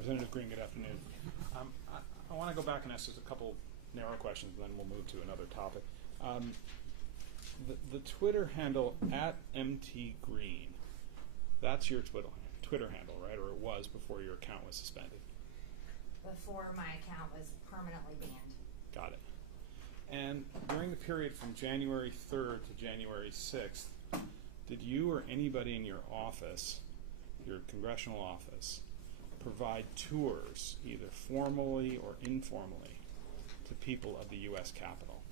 Representative Greene, good afternoon. I want to go back and ask just a couple narrow questions, and then we'll move to another topic. The Twitter handle @MTGreene, that's your Twitter handle, right? Or it was before your account was suspended? Before my account was permanently banned. Got it. And during the period from January 3rd to January 6th, did you or anybody in your office, your congressional office, provide tours, either formally or informally, to people of the U.S. Capitol?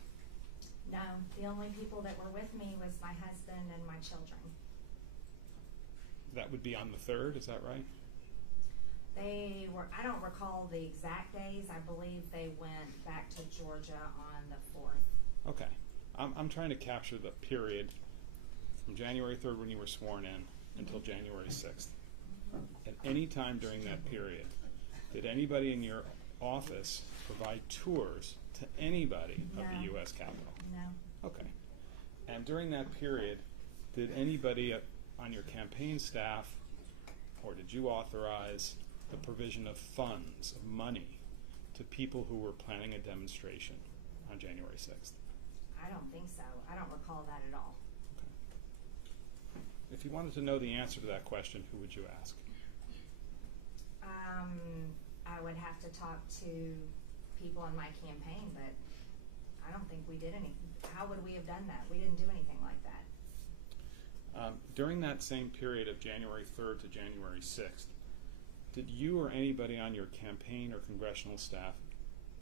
No, the only people that were with me was my husband and my children. That would be on the 3rd, is that right? They were, I don't recall the exact days. I believe they went back to Georgia on the 4th. Okay. I'm trying to capture the period from January 3rd when you were sworn in until January 6th. At any time during that period, did anybody in your office provide tours to anybody of the U.S. Capitol? No. Okay. And during that period, did anybody on your campaign staff, or did you authorize the provision of funds, of money, to people who were planning a demonstration on January 6th? I don't think so. I don't recall that at all. Okay. If you wanted to know the answer to that question, who would you ask? I would have to talk to people in my campaign, but I don't think we did anything. How would we have done that? We didn't do anything like that. During that same period of January 3rd to January 6th, did you or anybody on your campaign or congressional staff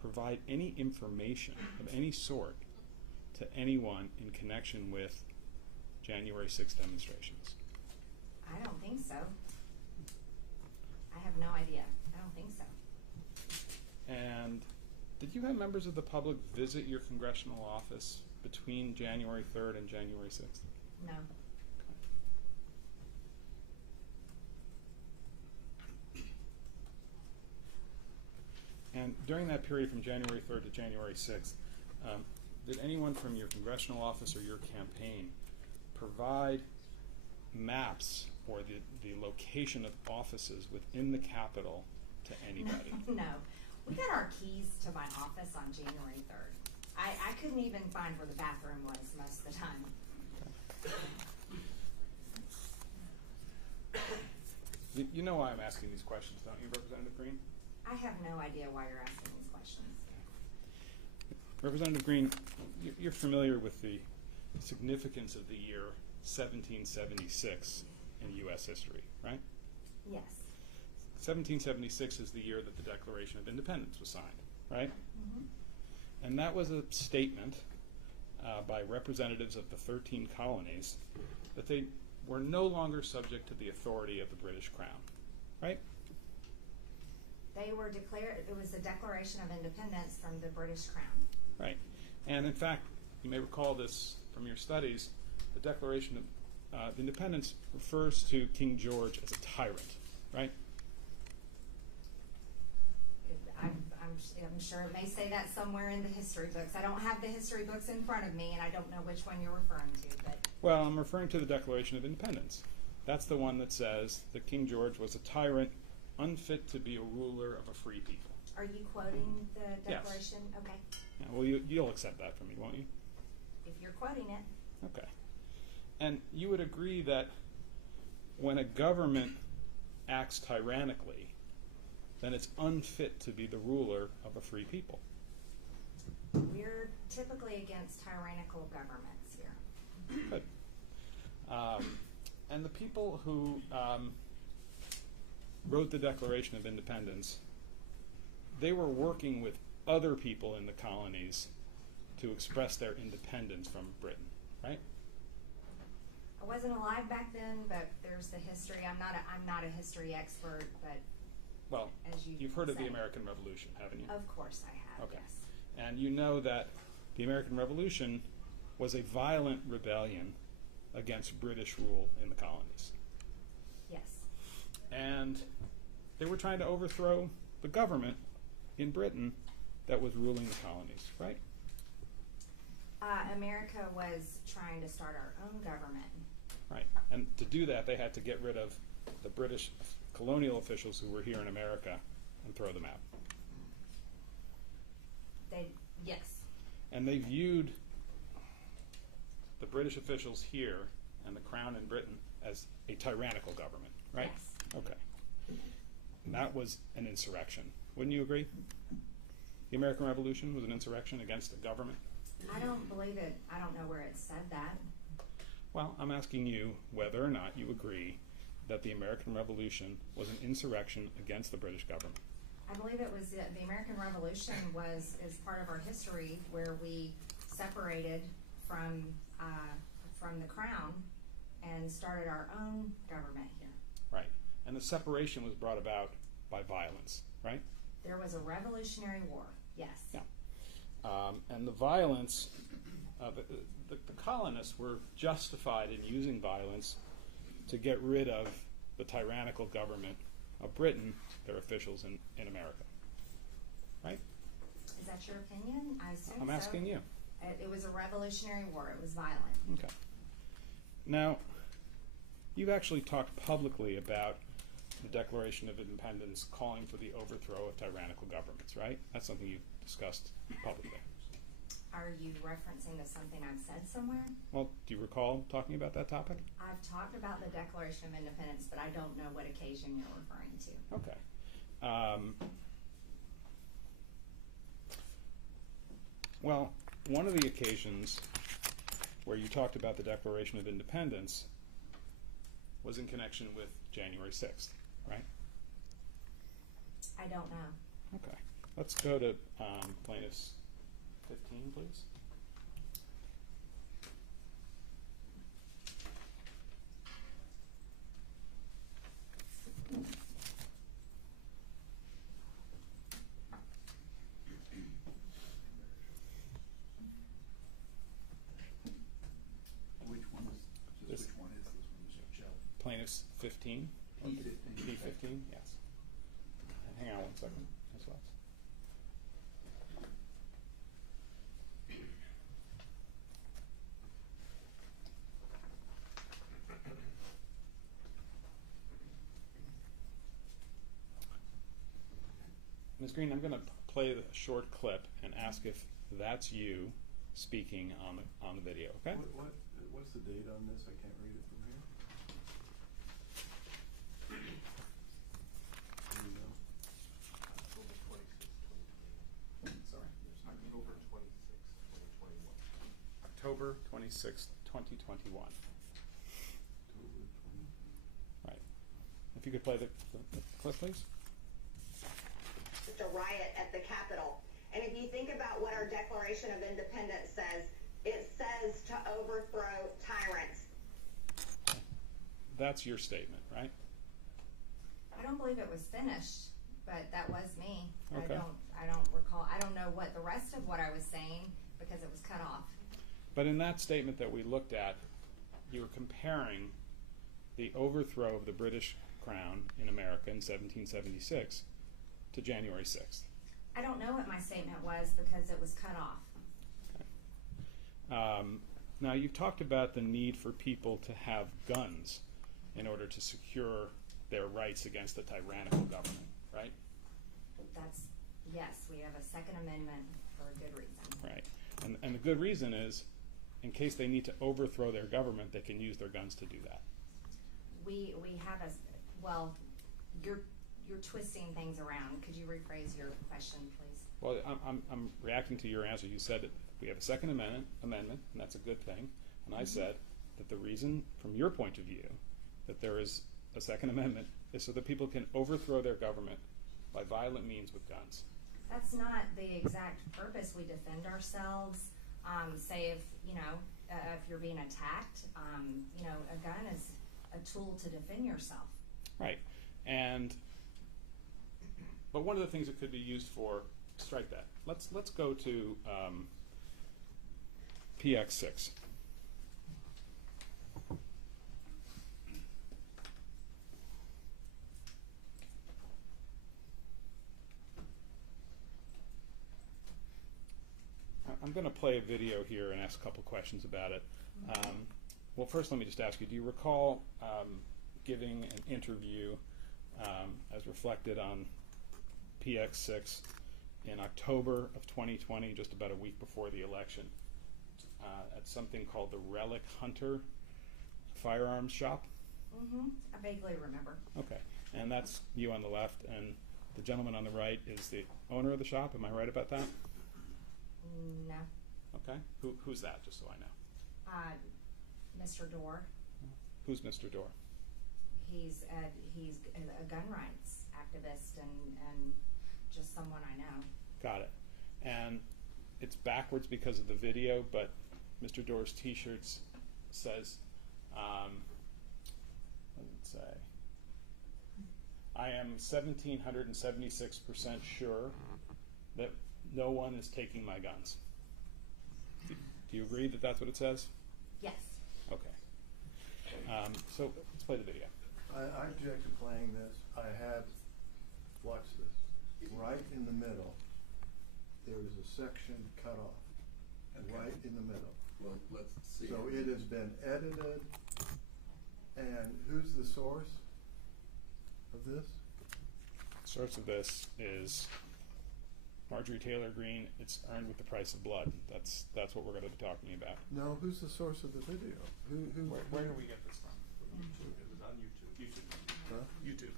provide any information of any sort to anyone in connection with January 6th demonstrations? I don't think so. I have no idea. I don't think so. And did you have members of the public visit your congressional office between January 3rd and January 6th? No. And during that period from January 3rd to January 6th, did anyone from your congressional office or your campaign provide maps or the location of offices within the Capitol to anybody? No. We got our keys to my office on January 3rd. I couldn't even find where the bathroom was most of the time. Okay. You know why I'm asking these questions, don't you, Representative Greene? I have no idea why you're asking these questions. Representative Greene, you're familiar with the significance of the year 1776 in U.S. history, right? Yes. 1776 is the year that the Declaration of Independence was signed, right? Mm-hmm. And that was a statement by representatives of the 13 colonies that they were no longer subject to the authority of the British Crown, right? They were declared, it was the Declaration of Independence from the British Crown. Right. And in fact, you may recall this from your studies, the Declaration of Independence refers to King George as a tyrant, right? I'm sure it may say that somewhere in the history books. I don't have the history books in front of me, and I don't know which one you're referring to. But well, I'm referring to the Declaration of Independence. That's the one that says that King George was a tyrant, unfit to be a ruler of a free people. Are you quoting the Declaration? Yes. Okay. Yeah, well, you'll accept that from me, won't you? If you're quoting it. Okay. And you would agree that when a government acts tyrannically, then it's unfit to be the ruler of a free people. We're typically against tyrannical governments here. Good. And the people who wrote the Declaration of Independence, they were working with other people in the colonies to express their independence from Britain, right? I wasn't alive back then, but there's the history. I'm not a history expert, but well, as you've heard of the American Revolution, haven't you? Of course I have. Okay. Yes. And you know that the American Revolution was a violent rebellion against British rule in the colonies. Yes. And they were trying to overthrow the government in Britain that was ruling the colonies, right? America was trying to start our own government. Right. And to do that, they had to get rid of the British colonial officials who were here in America and throw them out. Yes. And they viewed the British officials here and the Crown in Britain as a tyrannical government, right? Yes. Okay. And that was an insurrection. Wouldn't you agree? The American Revolution was an insurrection against the government? I don't believe it. I don't know where it said that. Well, I'm asking you whether or not you agree that the American Revolution was an insurrection against the British government. I believe it was the American Revolution is part of our history where we separated from the Crown and started our own government here. Right. And the separation was brought about by violence, right? There was a Revolutionary War, yes. Yeah. And the violence, the colonists were justified in using violence to get rid of the tyrannical government of Britain, their officials in America. Right? Is that your opinion? I assume I'm asking you. It was a Revolutionary War. It was violent. Okay. Now, you've actually talked publicly about the Declaration of Independence calling for the overthrow of tyrannical governments, right? That's something you've discussed publicly. Are you referencing to something I've said somewhere? Well, do you recall talking about that topic? I've talked about the Declaration of Independence, but I don't know what occasion you're referring to. Okay. Well, one of the occasions where you talked about the Declaration of Independence was in connection with January 6th, right? I don't know. Okay. Let's go to plaintiffs 15, please. Which one is this? Which one is this one, Mr. Joe? Plaintiffs 15? P15. P15, yes. Hang on one second. As well. Ms. Greene, I'm going to play a short clip and ask if that's you speaking on the video, okay? What's the date on this? I can't read it from here. Do you know? Sorry. October 26, 2021. October 26th, 2021. October 20. Right. If you could play the clip, please. A riot at the Capitol. And if you think about what our Declaration of Independence says, it says to overthrow tyrants. That's your statement, right? I don't believe it was finished, but that was me. Okay. I don't recall. I don't know what the rest of what I was saying because it was cut off. But in that statement that we looked at, you were comparing the overthrow of the British Crown in America in 1776 to January 6th. I don't know what my statement was because it was cut off. Okay. Now, you've talked about the need for people to have guns in order to secure their rights against a tyrannical government, right? Yes, we have a Second Amendment for a good reason. Right. And the good reason is, in case they need to overthrow their government, they can use their guns to do that. We have well, you're twisting things around. Could you rephrase your question, please? Well, I'm reacting to your answer. You said that we have a Second Amendment, and that's a good thing. And I said that the reason, from your point of view, that there is a Second Amendment is so that people can overthrow their government by violent means with guns. That's not the exact purpose. We defend ourselves. Say if you're being attacked, a gun is a tool to defend yourself. Right. But one of the things it could be used for, strike that. Let's go to PX6. I'm going to play a video here and ask a couple questions about it. Well, first let me just ask you, do you recall giving an interview as reflected on PX6 in October of 2020, just about a week before the election, at something called the Relic Hunter Firearms Shop. Mm-hmm. I vaguely remember. Okay, and that's you on the left, and the gentleman on the right is the owner of the shop. Am I right about that? No. Okay. Who's that, just so I know? Mr. Dorr. Who's Mr. Dorr? He's a gun rights activist and just someone I know. Got it. And it's backwards because of the video, but Mr. Dorr's T-shirts says, what does it say? I am 1,776% sure that no one is taking my guns. Do you agree that that's what it says? Yes. Okay. So let's play the video. I object to playing this. I had, watch this, right in the middle, there is a section cut off, Okay. right in the middle. Well, let's see. So it has been edited, and who's the source of this? Source of this is Marjorie Taylor Greene. It's Earned with the Price of Blood. That's what we're going to be talking about. No, who's the source of the video? Who? Where do we get this from? YouTube. It was on YouTube. YouTube. Huh? YouTube.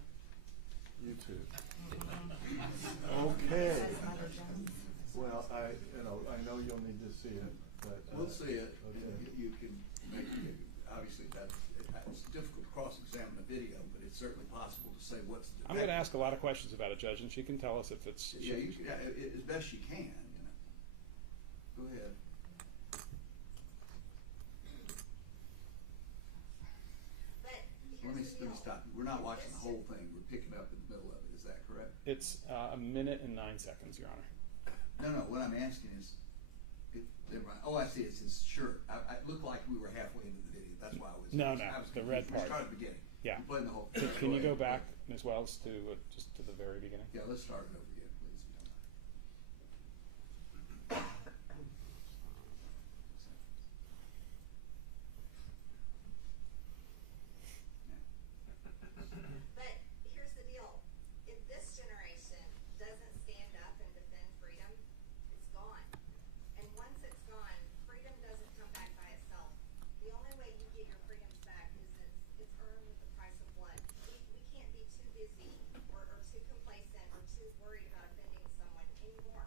YouTube. Mm-hmm. Okay. Says Mother Jones. Well, I know you'll need to see it, but We'll see it. Okay. You can make, obviously it's difficult to cross-examine a video, but it's certainly possible to say what's the. I'm going to ask a lot of questions about it, Judge, and she can tell us if it's. Yeah, as best you can, you know. Go ahead. But Let me here's the deal. stop you. We're not watching the whole thing. We're picking up in the middle of it. Is that correct? It's a minute and 9 seconds, Your Honor. No. What I'm asking is, oh, I see. It's his shirt. It looked like we were halfway into the video. That's why I was. No, I was the red confused. We part. started at the beginning. Yeah. We're playing the whole. Can you go ahead. back, Ms. Wells, to just to the very beginning? Yeah, let's start it over again, please. if you don't mind. But here's the deal. If this generation doesn't stand up and defend freedom, it's gone. And once it's gone, freedom doesn't come back by itself. The only way you get your freedoms back is it's earned with the price of blood. We can't be too busy or too complacent or too worried about offending someone anymore.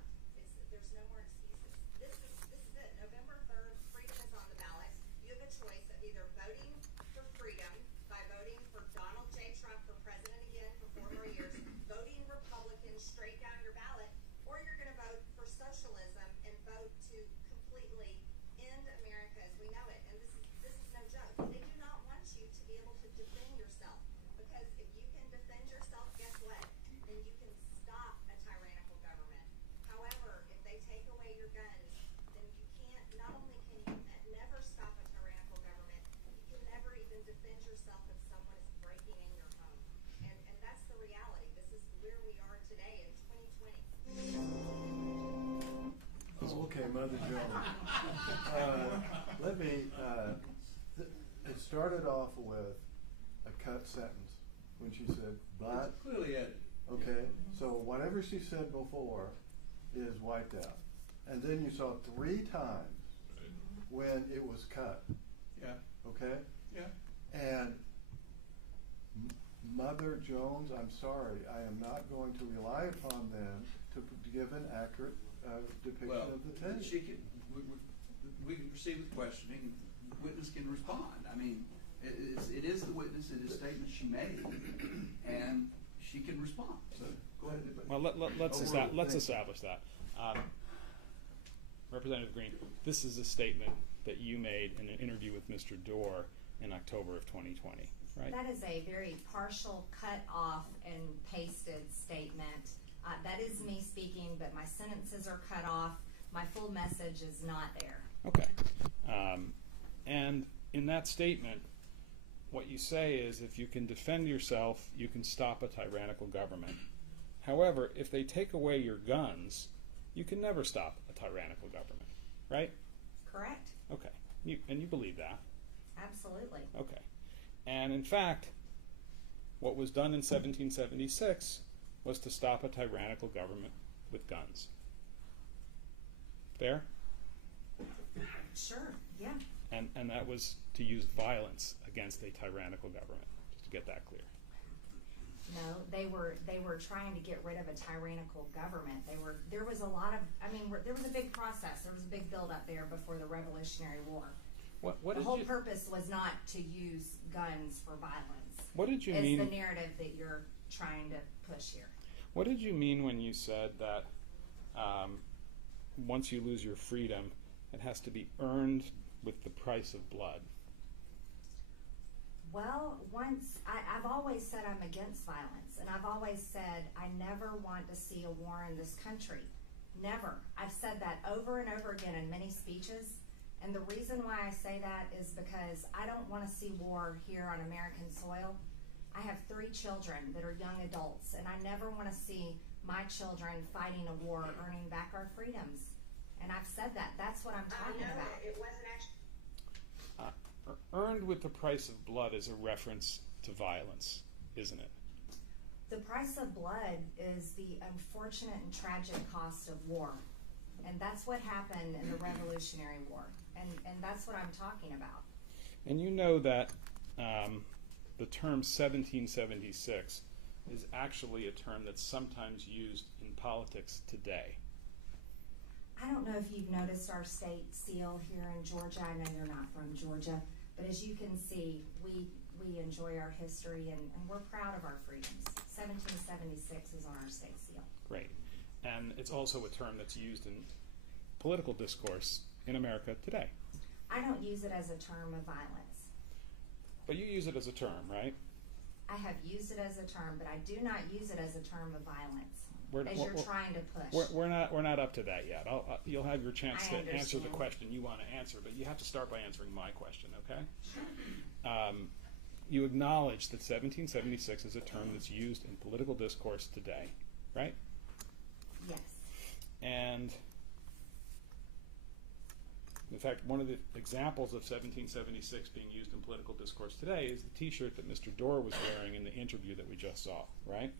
There's no more excuses. This is it. November 3rd, freedom is on the ballot. You have a choice of either voting for freedom by voting for Donald J. Trump for president again for 4 more years, voting Republican straight down your ballot, or you're going to vote for socialism and vote to completely end America as we know it. And this is no joke. They do not want you to be able to defend yourself, because if you can defend yourself, guess what? Then you can stop a tyrannical government. However, if they take away your guns, then you can't. Not only can you never stop a tyrannical government, you can never even defend yourself if someone is breaking in your home. And that's the reality. This is where we are today in 2020. Okay, Mother Jones. Let me. It started off with a cut sentence when she said, "But." It's clearly edited. Okay, so whatever she said before is wiped out, and then you saw 3 times when it was cut. Yeah. Okay, Yeah. and Mother Jones, I'm sorry, I am not going to rely upon them to give an accurate depiction Well, of the tape. she can. We can proceed with questioning. The witness can respond. I mean, it is the witness. It is statements she made, and she can respond. So go ahead. Well, let's establish that. Representative Greene, this is a statement that you made in an interview with Mr. Dorr in October of 2020, right? That is a very partial, cut off and pasted statement. That is me speaking, but my sentences are cut off. My full message is not there. Okay. And in that statement, what you say is if you can defend yourself, you can stop a tyrannical government. However, if they take away your guns, you can never stop a tyrannical government, right? Correct? Okay. And you believe that? Absolutely. Okay. And in fact, what was done in 1776 was to stop a tyrannical government with guns. Fair? Sure, yeah. And that was to use violence against a tyrannical government, just to get that clear. No, they were trying to get rid of a tyrannical government. There was a lot of, there was a big process. There was a big build-up there before the Revolutionary War. What The did whole you, purpose was not to use guns for violence. What did you It's mean? the narrative that you're trying to push here. What did you mean when you said that once you lose your freedom, it has to be earned with the price of blood? Well, I've always said I'm against violence, and I've always said I never want to see a war in this country. Never. I've said that over and over again in many speeches, and the reason why I say that is because I don't want to see war here on American soil. I have 3 children that are young adults, and I never want to see my children fighting a war, earning back our freedoms. And I've said that. That's what I'm talking I know about. it wasn't actually. Earned with the price of blood is a reference to violence, isn't it? The price of blood is the unfortunate and tragic cost of war. And that's what happened in the Revolutionary War. And that's what I'm talking about. And you know that the term 1776 is actually a term that's sometimes used in politics today. I don't know if you've noticed our state seal here in Georgia. I know you're not from Georgia. But as you can see, we enjoy our history and we're proud of our freedoms. 1776 is on our state seal. Great. And it's also a term that's used in political discourse in America today. I don't use it as a term of violence. But you use it as a term, right? I have used it as a term, but I do not use it as a term of violence. You're trying to push. We're not up to that yet. You'll have your chance to I answer the understand. question you want to answer, but you have to start by answering my question, okay? You acknowledge that 1776 is a term that's used in political discourse today, right? Yes. And in fact, one of the examples of 1776 being used in political discourse today is the T-shirt that Mr. Dorr was wearing in the interview that we just saw, right?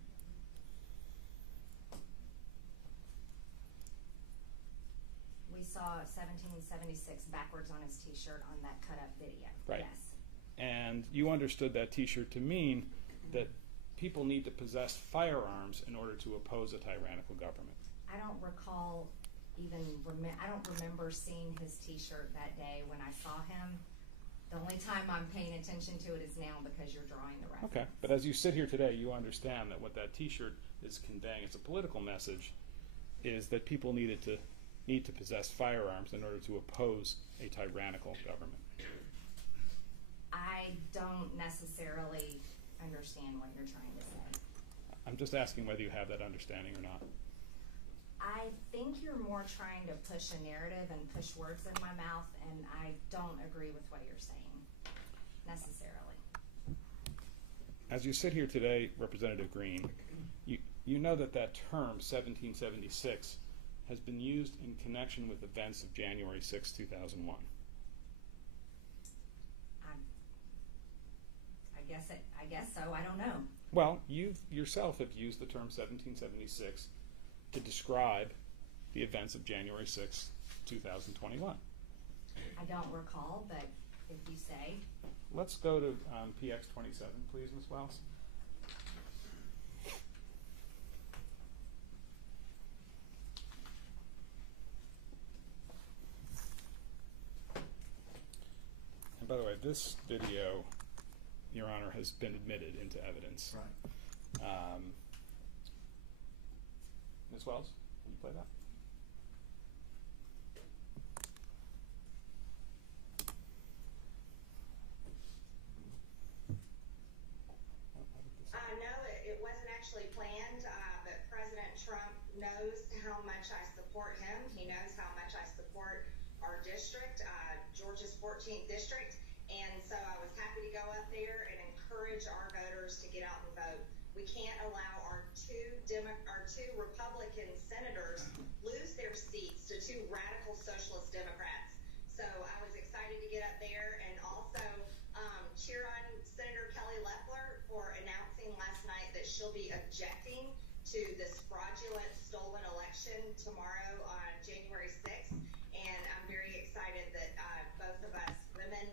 We saw 1776 backwards on his T-shirt on that cut-up video. Right. Yes. And you understood that T-shirt to mean that people need to possess firearms in order to oppose a tyrannical government. I don't recall I don't remember seeing his T-shirt that day when I saw him. The only time I'm paying attention to it is now because you're drawing the reference. Okay, but as you sit here today, you understand that what that T-shirt is conveying, it's a political message, is that people need to possess firearms in order to oppose a tyrannical government. I don't necessarily understand what you're trying to say. I'm just asking whether you have that understanding or not. I think you're more trying to push a narrative and push words in my mouth, and I don't agree with what you're saying, necessarily. As you sit here today, Representative Greene, you know that term, 1776, has been used in connection with events of January 6, 2001. I guess so. I don't know. Well, you yourself have used the term 1776 to describe the events of January 6, 2021. I don't recall, but if you say. Let's go to PX 27, please, Ms. Wells. And by the way, this video, Your Honor, has been admitted into evidence. Right. Ms. Wells, can you play that? No, it wasn't actually planned, but President Trump knows how much I support him. He knows how much I support our district, Georgia's 14th district, and so I was happy to go up there and encourage our voters to get out and vote. We can't allow our two Republican senators lose their seats to 2 radical socialist Democrats. So I was excited to get up there and also cheer on Senator Kelly Loeffler for announcing last night that she'll be objecting to this fraudulent, stolen election tomorrow on January 6th. And I'm very excited that both of us, women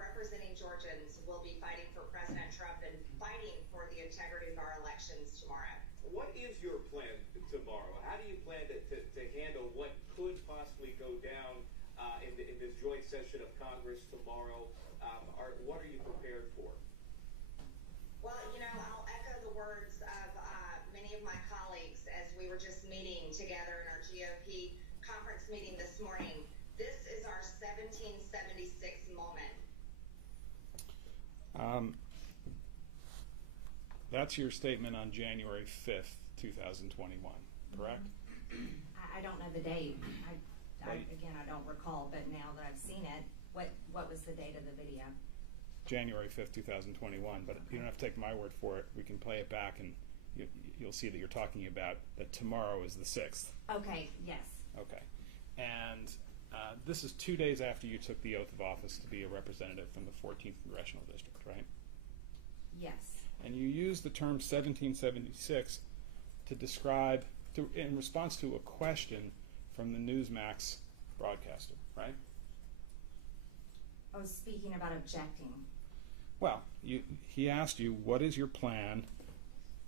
representing Georgians, will be fighting for President Trump and fighting for the integrity of our elections tomorrow. What is your plan tomorrow? How do you plan to handle what could possibly go down in this joint session of Congress tomorrow? What are you prepared for? Well, I'll echo the words of many of my colleagues as we were just meeting together in our GOP conference meeting this morning. This is our 1776 moment. That's your statement on January 5th, 2021, correct? I don't know the date. Again, I don't recall, but now that I've seen it, what was the date of the video? January 5th, 2021, but you don't have to take my word for it. We can play it back and you'll see that you're talking about that tomorrow is the 6th. Okay, yes. Okay. And this is 2 days after you took the oath of office to be a representative from the 14th Congressional District, right? Yes. And you used the term 1776 to describe, in response to a question from the Newsmax broadcaster, right? I was speaking about objecting. Well, he asked you, what is your plan?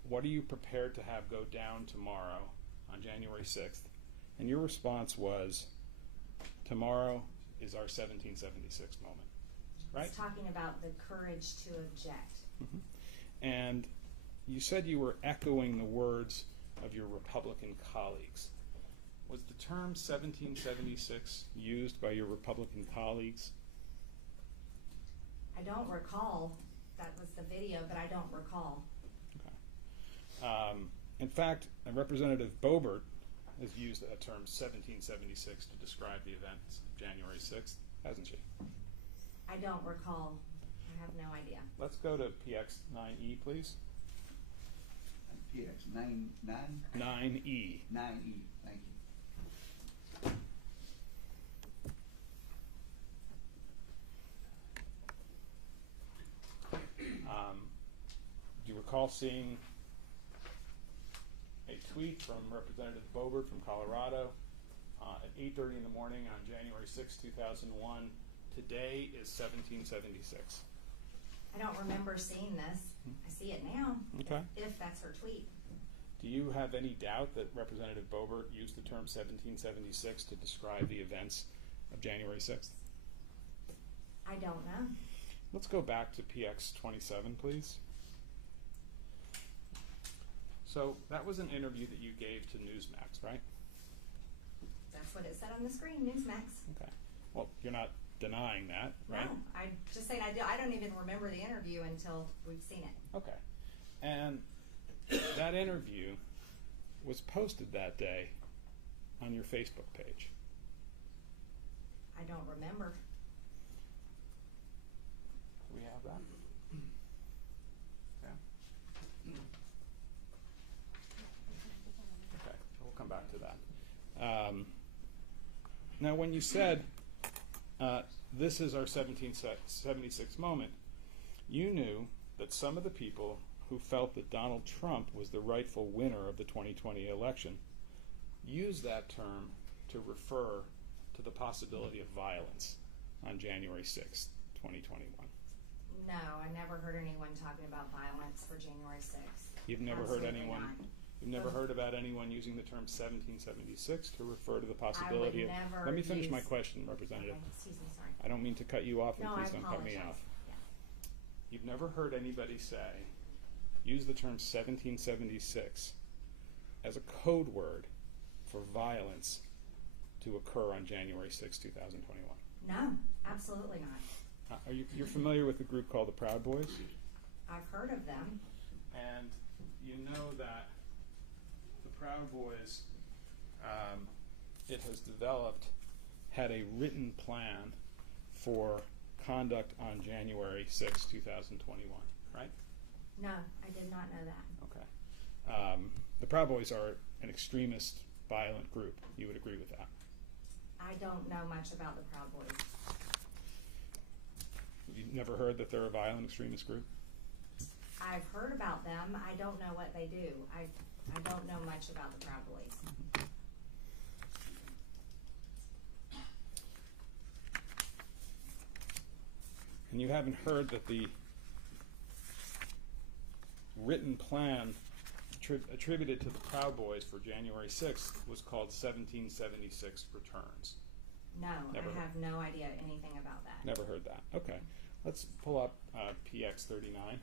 What are you prepared to have go down tomorrow on January 6th? And your response was, tomorrow is our 1776 moment, right? It's talking about the courage to object. Mm-hmm. And you said you were echoing the words of your Republican colleagues. Was the term 1776 used by your Republican colleagues? I don't recall. That was the video, but I don't recall. Okay. In fact, Representative Boebert has used that term 1776 to describe the events of January 6th, hasn't she? I don't recall. I have no idea. Let's go to PX 9E, please. PX 9E. 9E. 9E. Thank you. Do you recall seeing a tweet from Representative Boebert from Colorado at 8:30 in the morning on January 6, 2001? Today is 1776. I don't remember seeing this. I see it now. Okay. If that's her tweet. Do you have any doubt that Representative Boebert used the term 1776 to describe the events of January 6th? I don't know. Let's go back to PX 27, please. So that was an interview that you gave to Newsmax, right? That's what it said on the screen, Newsmax. Okay. Well, you're not denying that, right? No, I just saying I don't even remember the interview until we've seen it. Okay. And that interview was posted that day on your Facebook page. I don't remember. Do we have that? Yeah. Okay, we'll come back to that. Now, when you said this is our 1776 moment, you knew that some of the people who felt that Donald Trump was the rightful winner of the 2020 election used that term to refer to the possibility of violence on January 6th, 2021. No, I never heard anyone talking about violence for January 6th. You've never Absolutely heard anyone. not. You've never heard about anyone using the term 1776 to refer to the possibility of. never Let me finish my use- question, Representative. Okay, excuse me, sorry. I don't mean to cut you off, and No, please I don't cut me apologize. off. Yeah. You've never heard anybody use the term 1776 as a code word for violence to occur on January 6, 2021. No, absolutely not. You're familiar with a group called the Proud Boys? I've heard of them. And you know that the Proud Boys, it has developed, had a written plan for conduct on January 6, 2021, right? No, I did not know that. Okay. The Proud Boys are an extremist, violent group. You would agree with that? I don't know much about the Proud Boys. You've never heard that they're a violent extremist group? I've heard about them. I don't know what they do. I don't know much about the Proud Boys. And you haven't heard that the written plan attributed to the Proud Boys for January 6th was called 1776 Returns. No, Never I heard. have no idea anything about that. Never heard that. Okay. Let's pull up PX 39.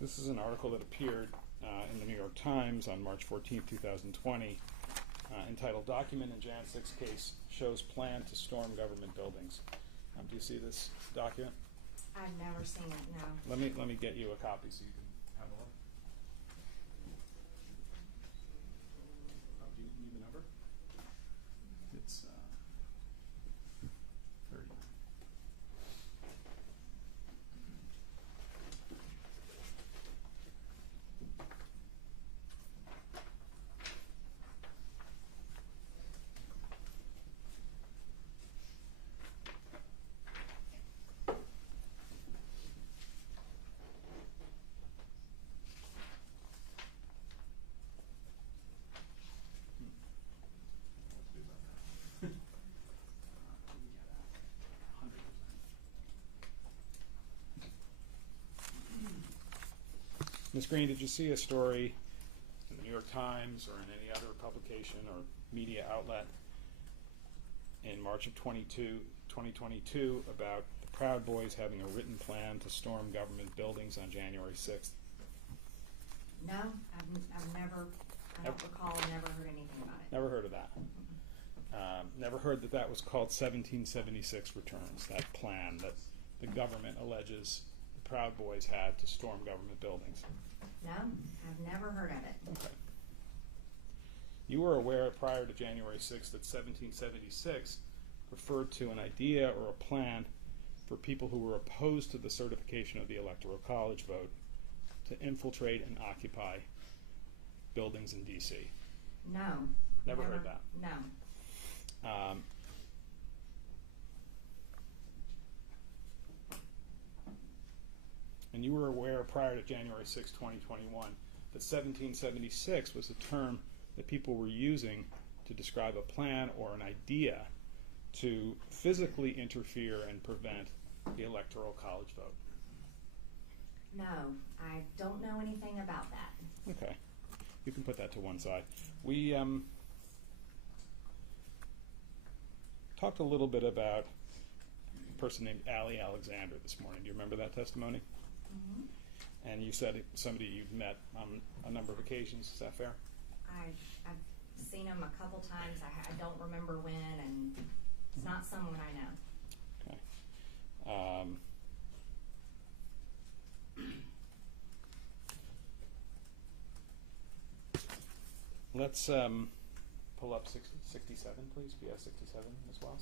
This is an article that appeared in the New York Times on March 14, 2020, entitled "Document in Jan 6 Case Shows Plan to Storm Government Buildings." Do you see this document? I've never seen it, no. Let me get you a copy so you can have a look. Do you need the number? It's 30. Ms. Greene, did you see a story in the New York Times or in any other publication or media outlet in March of 2022 about the Proud Boys having a written plan to storm government buildings on January 6th? No, I've never, I don't recall, never heard anything about it. Never heard of that. Never heard that that was called 1776 Returns, that plan that the government alleges the Proud Boys had to storm government buildings. No, I've never heard of it. Okay. You were aware prior to January 6th that 1776 referred to an idea or a plan for people who were opposed to the certification of the Electoral College vote to infiltrate and occupy buildings in D.C. No. Never heard that. No. And you were aware prior to January 6, 2021, that 1776 was a term that people were using to describe a plan or an idea to physically interfere and prevent the Electoral College vote. No, I don't know anything about that. Okay. You can put that to one side. We talked a little bit about a person named Allie Alexander this morning. Do you remember that testimony? Mm-hmm. And you said somebody you've met on a number of occasions. Is that fair? I've seen him a couple times. I don't remember when, and it's not someone I know. Okay. Let's pull up 67, please. PS 67 as well.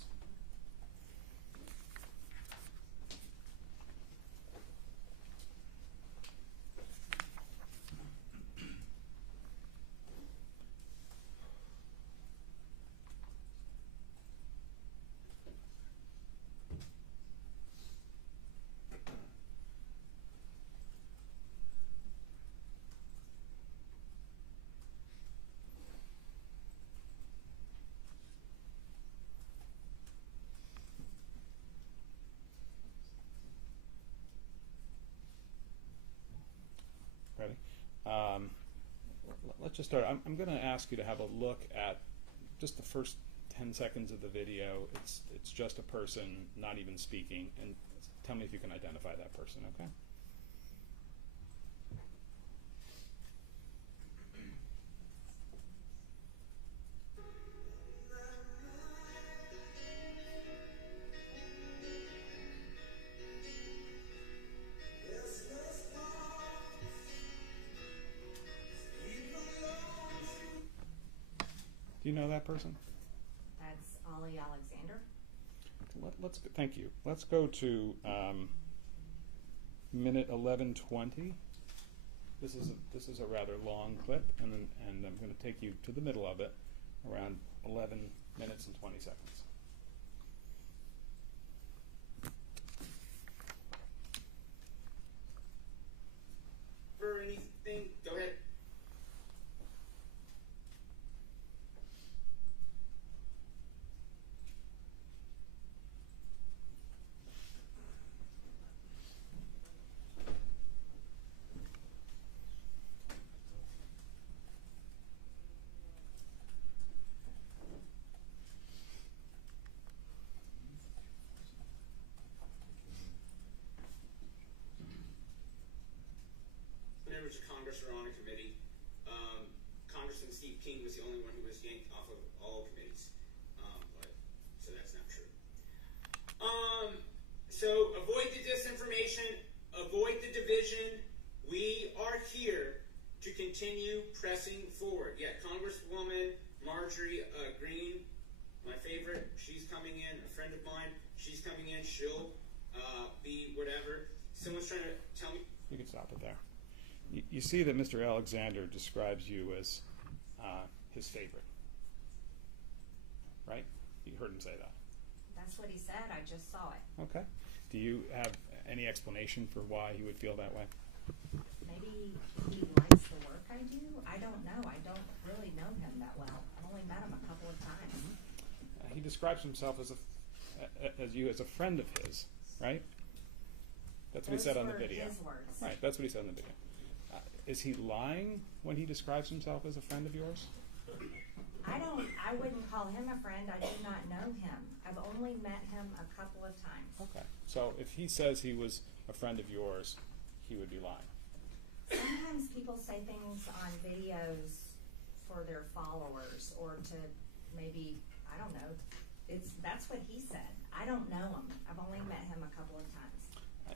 Ready? Let's just start. I'm going to ask you to have a look at just the first 10 seconds of the video. It's just a person not even speaking, and tell me if you can identify that person, okay? Do you know that person? That's Ollie Alexander. Let's go, thank you. Let's go to minute 11:20. This is a rather long clip, and I'm going to take you to the middle of it, around 11 minutes and 20 seconds. For anything, go ahead. Members of Congress are on a committee. Congressman Steve King was the only one who was yanked off of all committees, so that's not true. So avoid the disinformation, avoid the division. We are here to continue pressing forward. Yeah, Congresswoman Marjorie Greene, my favorite, she's coming in, a friend of mine, she's coming in, she'll be whatever. Someone's trying to tell me. You can stop it there. You see that Mr. Alexander describes you as his favorite, right? You heard him say that. That's what he said. I just saw it. Okay. Do you have any explanation for why he would feel that way? Maybe he likes the work I do. I don't know. I don't really know him that well. I've only met him a couple of times. He describes himself as you as a friend of his, right? That's what he said on the video. His words. Right. That's what he said in the video. Is he lying when he describes himself as a friend of yours? I wouldn't call him a friend. I do not know him. I've only met him a couple of times. Okay. So if he says he was a friend of yours, he would be lying. Sometimes people say things on videos for their followers or to maybe, I don't know. That's what he said. I don't know him. I've only met him a couple of times.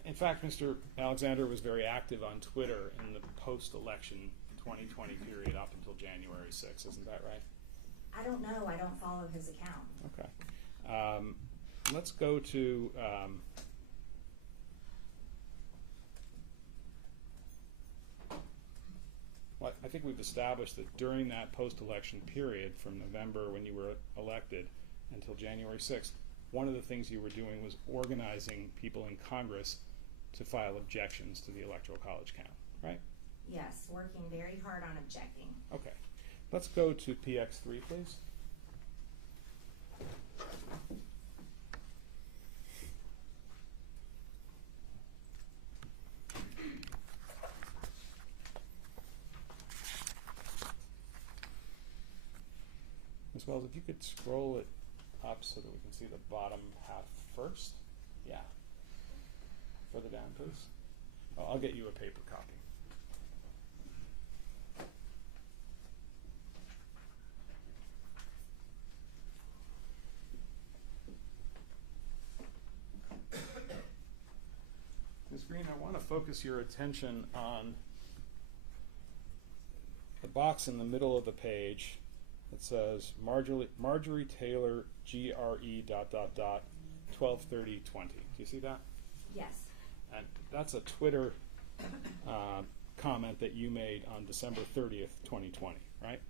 In fact, Mr. Alexander was very active on Twitter in the post-election 2020 period up until January 6th. Isn't that right? I don't know. I don't follow his account. Okay. Let's go to well, I think we've established that during that post-election period from November when you were elected until January 6th, one of the things you were doing was organizing people in Congress to file objections to the Electoral College count, right? Yes, working very hard on objecting. Okay. Let's go to PX3, please. Ms. Wells, if you could scroll it up so that we can see the bottom half first. Yeah. Further down, please. I'll get you a paper copy. Ms. Greene, I want to focus your attention on the box in the middle of the page that says Marjorie Taylor GRE ... 12/30/20. Do you see that? Yes. And that's a Twitter comment that you made on December 30th, 2020, right?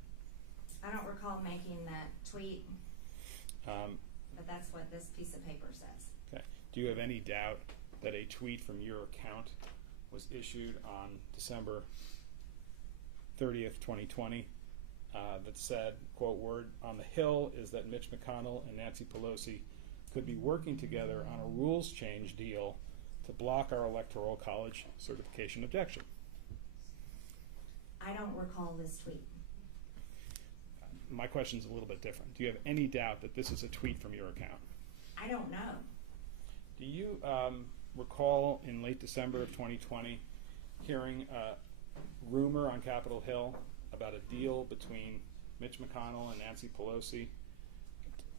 I don't recall making that tweet, but that's what this piece of paper says. Okay. Do you have any doubt that a tweet from your account was issued on December 30th, 2020 that said, quote, word on the Hill is that Mitch McConnell and Nancy Pelosi could be working together on a rules change deal to block our Electoral College certification objection? I don't recall this tweet. My question is a little bit different. Do you have any doubt that this is a tweet from your account? I don't know. Do you recall in late December of 2020 hearing a rumor on Capitol Hill about a deal between Mitch McConnell and Nancy Pelosi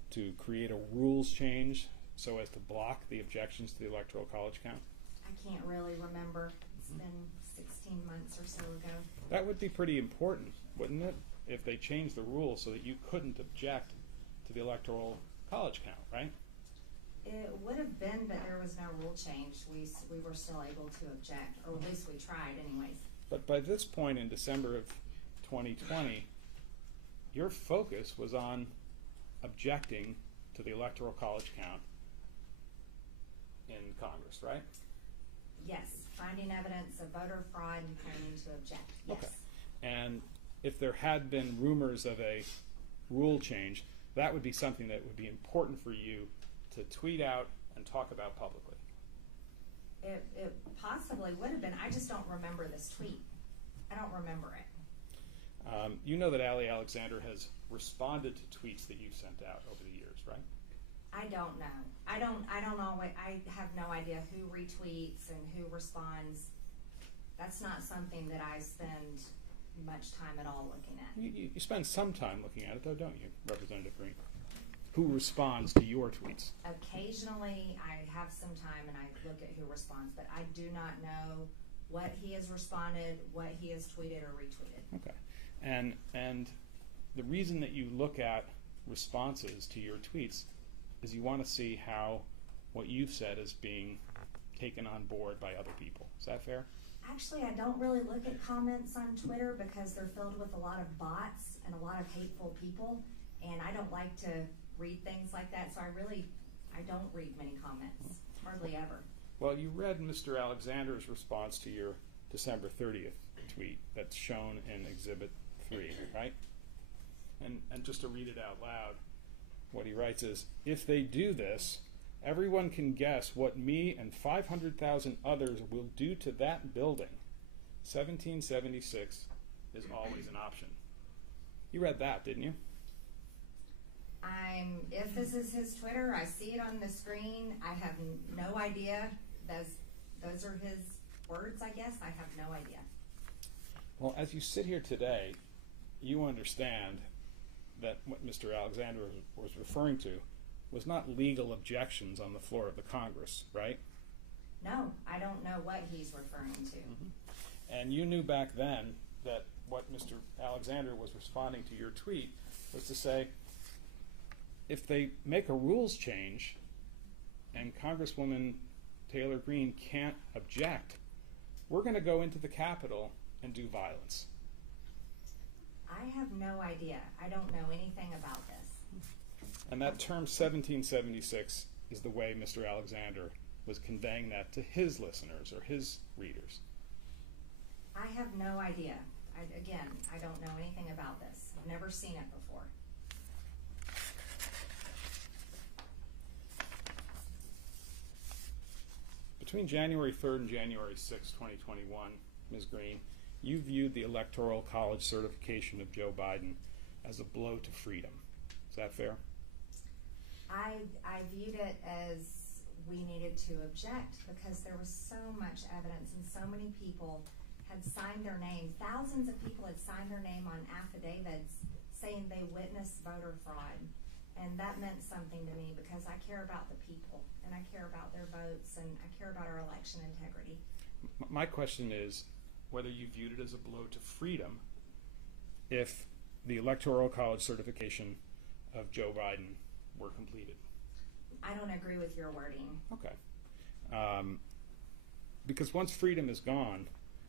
to create a rules change so as to block the objections to the Electoral College count? I can't really remember. It's been 16 months or so ago. That would be pretty important, wouldn't it? if they changed the rules so that you couldn't object to the Electoral College count, right? It would have been, but there was no rule change. We were still able to object, or at least we tried anyways. But by this point in December of 2020, your focus was on objecting to the Electoral College count in Congress, right? Yes, finding evidence of voter fraud and planning to object. Yes. Okay. And if there had been rumors of a rule change, that would be something that would be important for you to tweet out and talk about publicly. It possibly would have been. I just don't remember this tweet. I don't remember it. You know that Ali Alexander has responded to tweets that you've sent out over the years, right? I don't know. I don't always. I have no idea who retweets and who responds. That's not something that I spend much time at all looking at. You spend some time looking at it, though, don't you, Representative Greene? Who responds to your tweets? Occasionally, I have some time and I look at who responds, but I do not know what he has responded, what he has tweeted or retweeted. Okay. And the reason that you look at responses to your tweets is you want to see how what you've said is being taken on board by other people. Is that fair? Actually, I don't really look at comments on Twitter because they're filled with a lot of bots and a lot of hateful people, and I don't like to read things like that, so I don't read many comments, hardly ever. Well, you read Mr. Alexander's response to your December 30th tweet that's shown in Exhibit 3, right? And just to read it out loud, what he writes is, if they do this, everyone can guess what me and 500,000 others will do to that building. 1776 is always an option. You read that, didn't you? If this is his Twitter, I see it on the screen. I have no idea. Those are his words, I guess. I have no idea. Well, as you sit here today, you understand that what Mr. Alexander was referring to was not legal objections on the floor of the Congress, right? No, I don't know what he's referring to. Mm-hmm. And you knew back then that what Mr. Alexander was responding to your tweet was to say, if they make a rules change and Congresswoman Taylor Greene can't object, we're going to go into the Capitol and do violence. I have no idea. I don't know anything about this. And that term 1776 is the way Mr. Alexander was conveying that to his listeners or his readers. I have no idea. Again, I don't know anything about this. I've never seen it before. Between January 3rd and January 6th, 2021, Ms. Greene, you viewed the Electoral College certification of Joe Biden as a blow to freedom. Is that fair? I viewed it as we needed to object because there was so much evidence and so many people had signed their name. Thousands of people had signed their name on affidavits saying they witnessed voter fraud. And that meant something to me because I care about the people and I care about their votes and I care about our election integrity. My question is whether you viewed it as a blow to freedom if the Electoral College certification of Joe Biden were completed. I don't agree with your wording. Okay. Because once freedom is gone,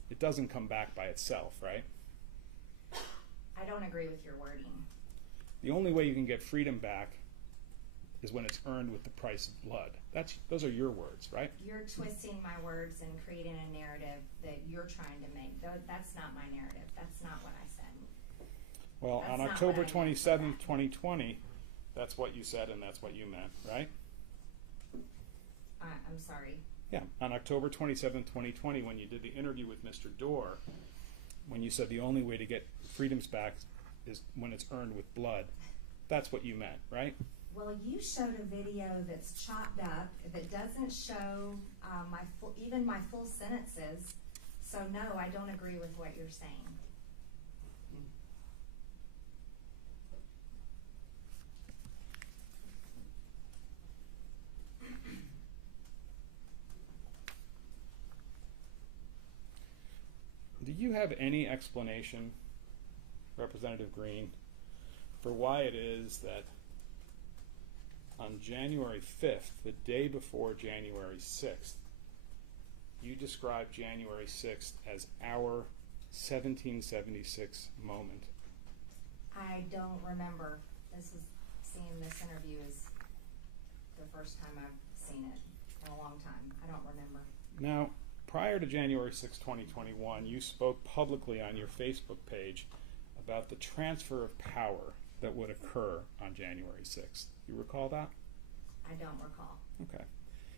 it doesn't come back by itself, right? I don't agree with your wording. The only way you can get freedom back is when it's earned with the price of blood. Those are your words, right? You're twisting my words and creating a narrative that you're trying to make. That's not my narrative. That's not what I said. Well, That's on not October what I meant 27th, 2020, that's what you said and that's what you meant, right? I'm sorry. Yeah, on October 27th, 2020, when you did the interview with Mr. Dorr, when you said the only way to get freedoms back is when it's earned with blood, that's what you meant, right? Well, you showed a video that's chopped up that doesn't show even my full sentences. So no, I don't agree with what you're saying. Do you have any explanation Representative Greene, for why it is that on January 5th, the day before January 6th, you described January 6th as our 1776 moment. I don't remember. Seeing this interview is the first time I've seen it in a long time. I don't remember. Now, prior to January 6, 2021, you spoke publicly on your Facebook page about the transfer of power that would occur on January 6th. You recall that? I don't recall. Okay.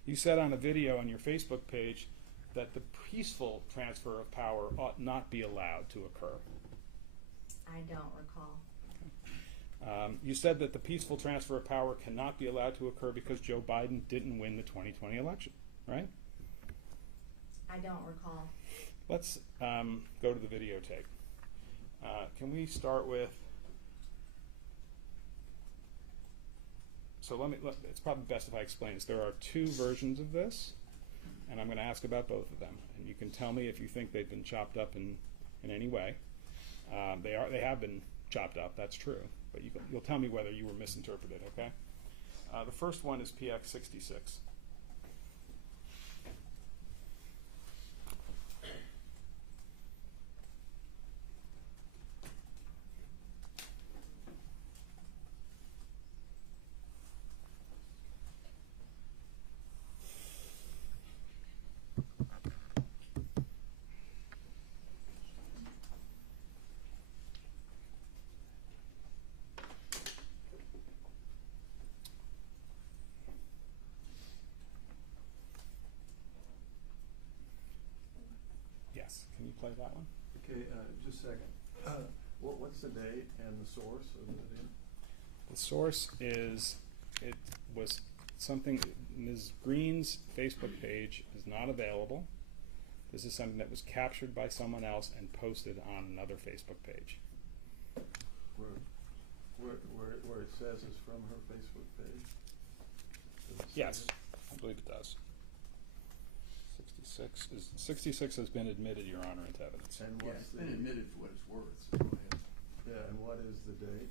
You said on a video on your Facebook page that the peaceful transfer of power ought not be allowed to occur. I don't recall. You said that the peaceful transfer of power cannot be allowed to occur because Joe Biden didn't win the 2020 election, right? I don't recall. Let's go to the videotape. Can we start with... So it's probably best if I explain this. There are two versions of this, and I'm going to ask about both of them. And you can tell me if you think they've been chopped up in any way. They have been chopped up, that's true. But you'll tell me whether you were misinterpreted, okay? The first one is PX 66. Yes, can you play that one? Okay, just a second. What's the date and the source of the video? The source is, it was something, Ms. Greene's Facebook page is not available. This is something that was captured by someone else and posted on another Facebook page. Where it says it's from her Facebook page? Does it say Yes, it? I believe it does. 66 has been admitted, Your Honor, into evidence. And Yeah, what's it's the been admitted for what it's worth, so go ahead. Yeah, and what is the date?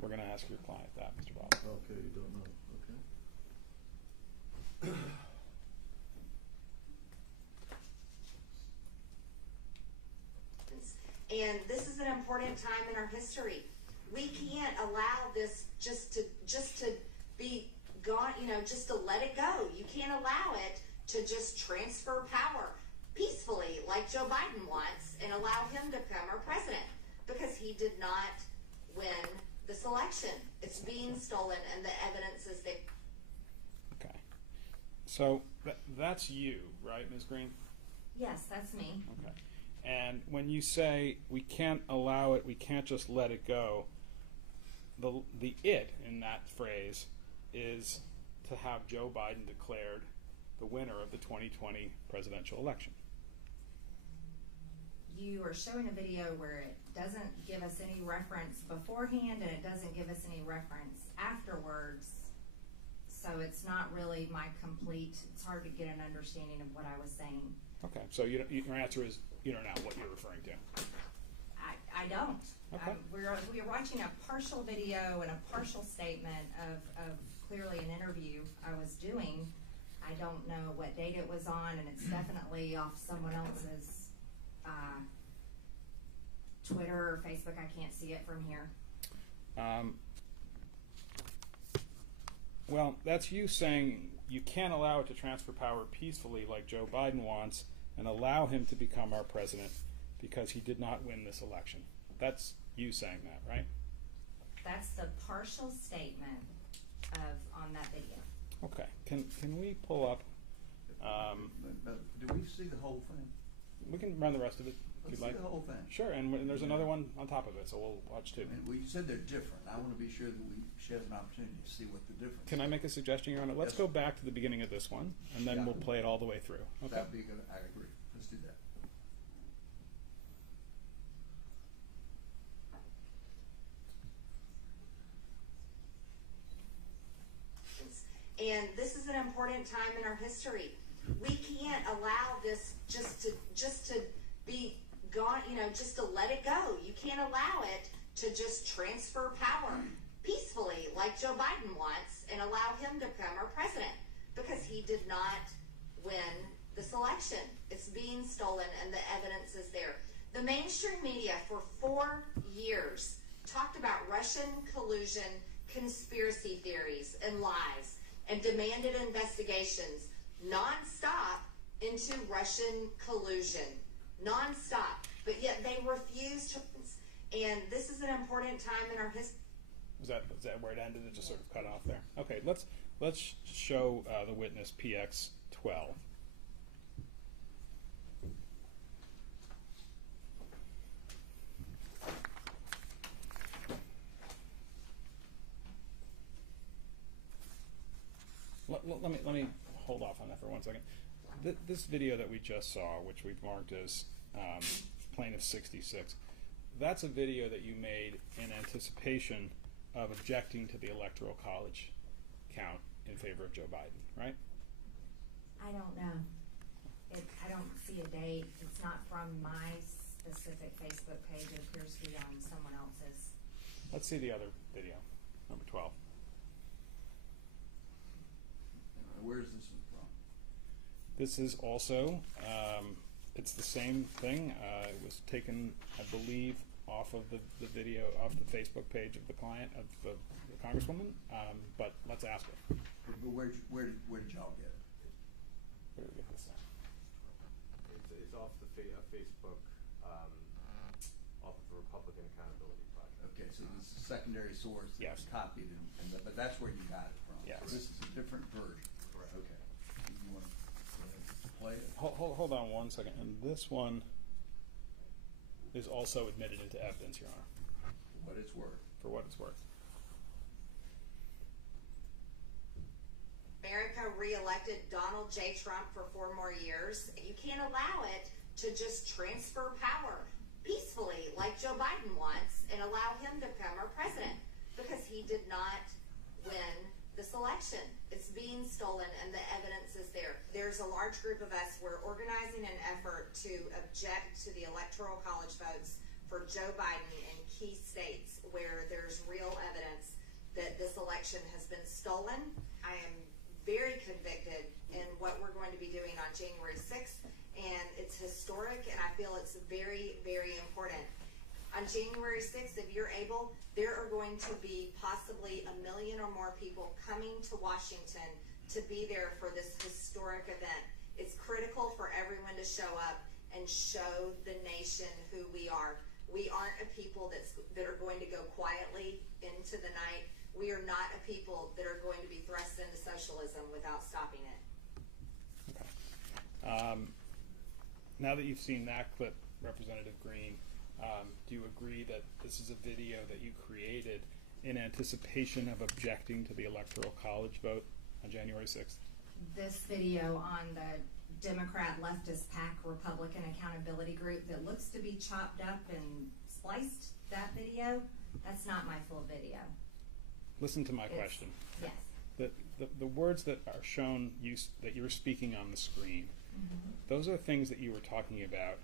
We're going to ask your client that, Mr. Bob. Okay, you don't know. Okay. And this is an important time in our history. We can't allow this just to be gone, just to let it go. You can't allow it to just transfer power peacefully like Joe Biden wants and allow him to become our president, because he did not win this election. It's being stolen, and the evidence is there. Okay. So that's you, right, Ms. Greene? Yes, that's me. Okay. And when you say we can't allow it, we can't just let it go, the it in that phrase is to have Joe Biden declared the winner of the 2020 presidential election. You are showing a video where it doesn't give us any reference beforehand and it doesn't give us any reference afterwards. So it's not really my complete, it's hard to get an understanding of what I was saying. Okay, so your answer is you don't know what you're referring to. I don't. Okay. We are watching a partial video and a partial statement of clearly an interview I was doing. I don't know what date it was on, and it's definitely off someone else's Twitter or Facebook. I can't see it from here. Well, that's you saying you can't allow it to transfer power peacefully like Joe Biden wants and allow him to become our president because he did not win this election. That's you saying that, right? That's the partial statement on that video. Okay. Can we pull up? But do we see the whole thing? We can run the rest of it if Let's you'd like. see the whole thing. Sure, and there's another one on top of it, so we'll watch too. I mean, we said they're different. I want to be sure that she has an opportunity to see what the difference is. Can I make a suggestion, Your Honor? Let's Yes. go back to the beginning of this one, and then Yeah. we'll play it all the way through. Okay. That would be good. I agree. Let's do that. And this is an important time in our history. We can't allow this just to be gone, just to let it go. You can't allow it to just transfer power peacefully like Joe Biden wants and allow him to become our president, because he did not win this election. It's being stolen and the evidence is there. The mainstream media for 4 years talked about Russian collusion, conspiracy theories, and lies, and demanded investigations nonstop into Russian collusion. Nonstop. But yet they refused to. And this is an important time in our history. Was that where it ended? It just sort of cut off there. Okay, let's show the witness PX 12. Let me hold off on that for 1 second. This video that we just saw, which we've marked as Plaintiff 66, that's a video that you made in anticipation of objecting to the Electoral College count in favor of Joe Biden, right? I don't know. I don't see a date. It's not from my specific Facebook page. It appears to be on someone else's. Let's see the other video, number 12. Where's this one from? This is also, it's the same thing. It was taken, I believe, off of the video, off the Facebook page of the client, of the Congresswoman, but let's ask her. But where did y'all get it? Where did we get this at? It's off the Facebook, off of the Republican Accountability Project. Okay, so this is a secondary source that Yes. was copied, but that's where you got it from. Yes. So this is a different version. Correct. Okay. You want to play it? Hold on 1 second. And this one is also admitted into evidence, Your Honor. For what it's worth. For what it's worth. America re-elected Donald J. Trump for 4 more years. You can't allow it to just transfer power peacefully like Joe Biden wants and allow him to become our president, because he did not win this election. It's being stolen and the evidence is there. There's a large group of us. We're organizing an effort to object to the Electoral College votes for Joe Biden in key states where there's real evidence that this election has been stolen. I am very convicted in what we're going to be doing on January 6th, and it's historic, and I feel it's very, very important. On January 6th, if you're able, there are going to be possibly 1 million or more people coming to Washington to be there for this historic event. It's critical for everyone to show up and show the nation who we are. We aren't a people that are going to go quietly into the night. We are not a people that are going to be thrust into socialism without stopping it. Okay. Now that you've seen that clip, Representative Greene, do you agree that this is a video that you created in anticipation of objecting to the Electoral College vote on January 6th? This video on the Democrat leftist PAC Republican Accountability Group that looks to be chopped up and spliced, that video, that's not my full video. Listen to my question. Yes. The words that are shown, that you're speaking on the screen, those are things that you were talking about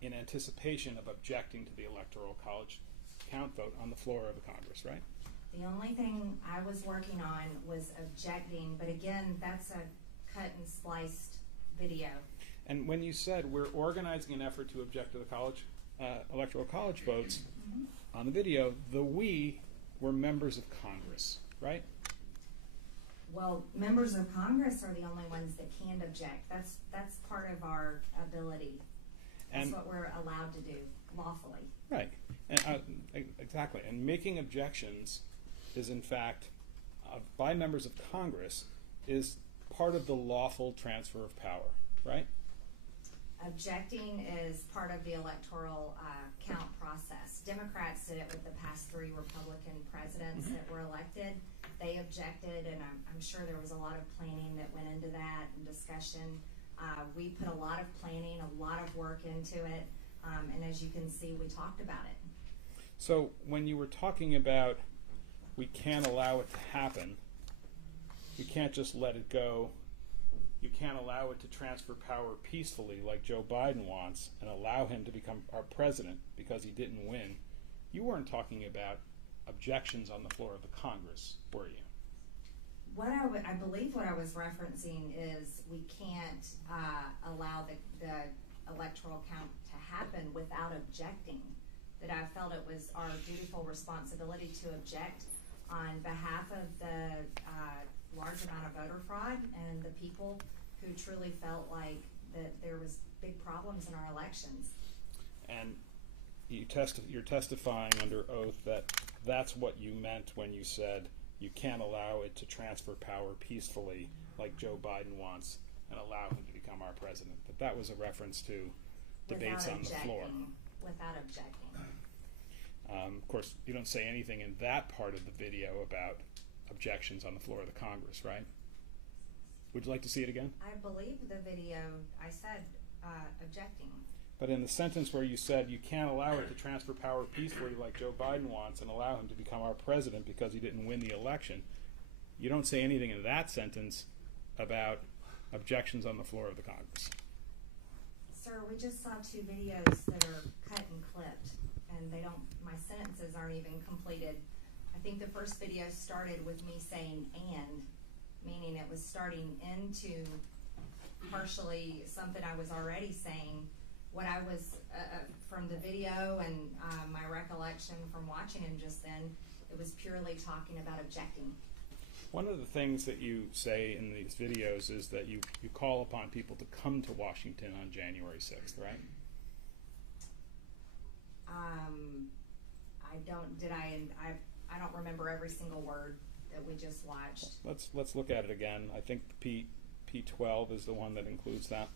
in anticipation of objecting to the Electoral College count vote on the floor of the Congress, right? The only thing I was working on was objecting, but again, that's a cut and spliced video. And when you said we're organizing an effort to object to the Electoral College votes, on the video, the we were members of Congress, right? Well, members of Congress are the only ones that can object. That's part of our ability. That's what we're allowed to do lawfully. Right. And, exactly. And making objections is, in fact, by members of Congress, is part of the lawful transfer of power, right? Objecting is part of the electoral count process. Democrats did it with the past 3 Republican presidents that were elected. They objected, and I'm sure there was a lot of planning that went into that and discussion. We put a lot of planning, a lot of work into it, and as you can see, we talked about it. So when you were talking about we can't allow it to happen, we can't just let it go, you can't allow it to transfer power peacefully like Joe Biden wants and allow him to become our president because he didn't win, you weren't talking about objections on the floor of the Congress, were you? What I believe what I was referencing is we can't allow the electoral count to happen without objecting. That I felt it was our dutiful responsibility to object on behalf of the large amount of voter fraud and the people who truly felt like that there was big problems in our elections. And you're testifying under oath that that's what you meant when you said you can't allow it to transfer power peacefully like Joe Biden wants and allow him to become our president. That was a reference to debates on the floor. Without objecting. Of course, you don't say anything in that part of the video about objections on the floor of the Congress, right? Would you like to see it again? I believe the video, I said objecting. But in the sentence where you said you can't allow it to transfer power peacefully like Joe Biden wants and allow him to become our president because he didn't win the election, you don't say anything in that sentence about objections on the floor of the Congress. Sir, we just saw two videos that are cut and clipped, and my sentences aren't even completed. I think the first video started with me saying "and," meaning it was starting into partially something I was already saying. What I was, from the video and my recollection from watching him just then, it was purely talking about objecting. One of the things that you say in these videos is that you call upon people to come to Washington on January 6th, right? I don't remember every single word that we just watched. Let's look at it again. I think P12 is the one that includes that.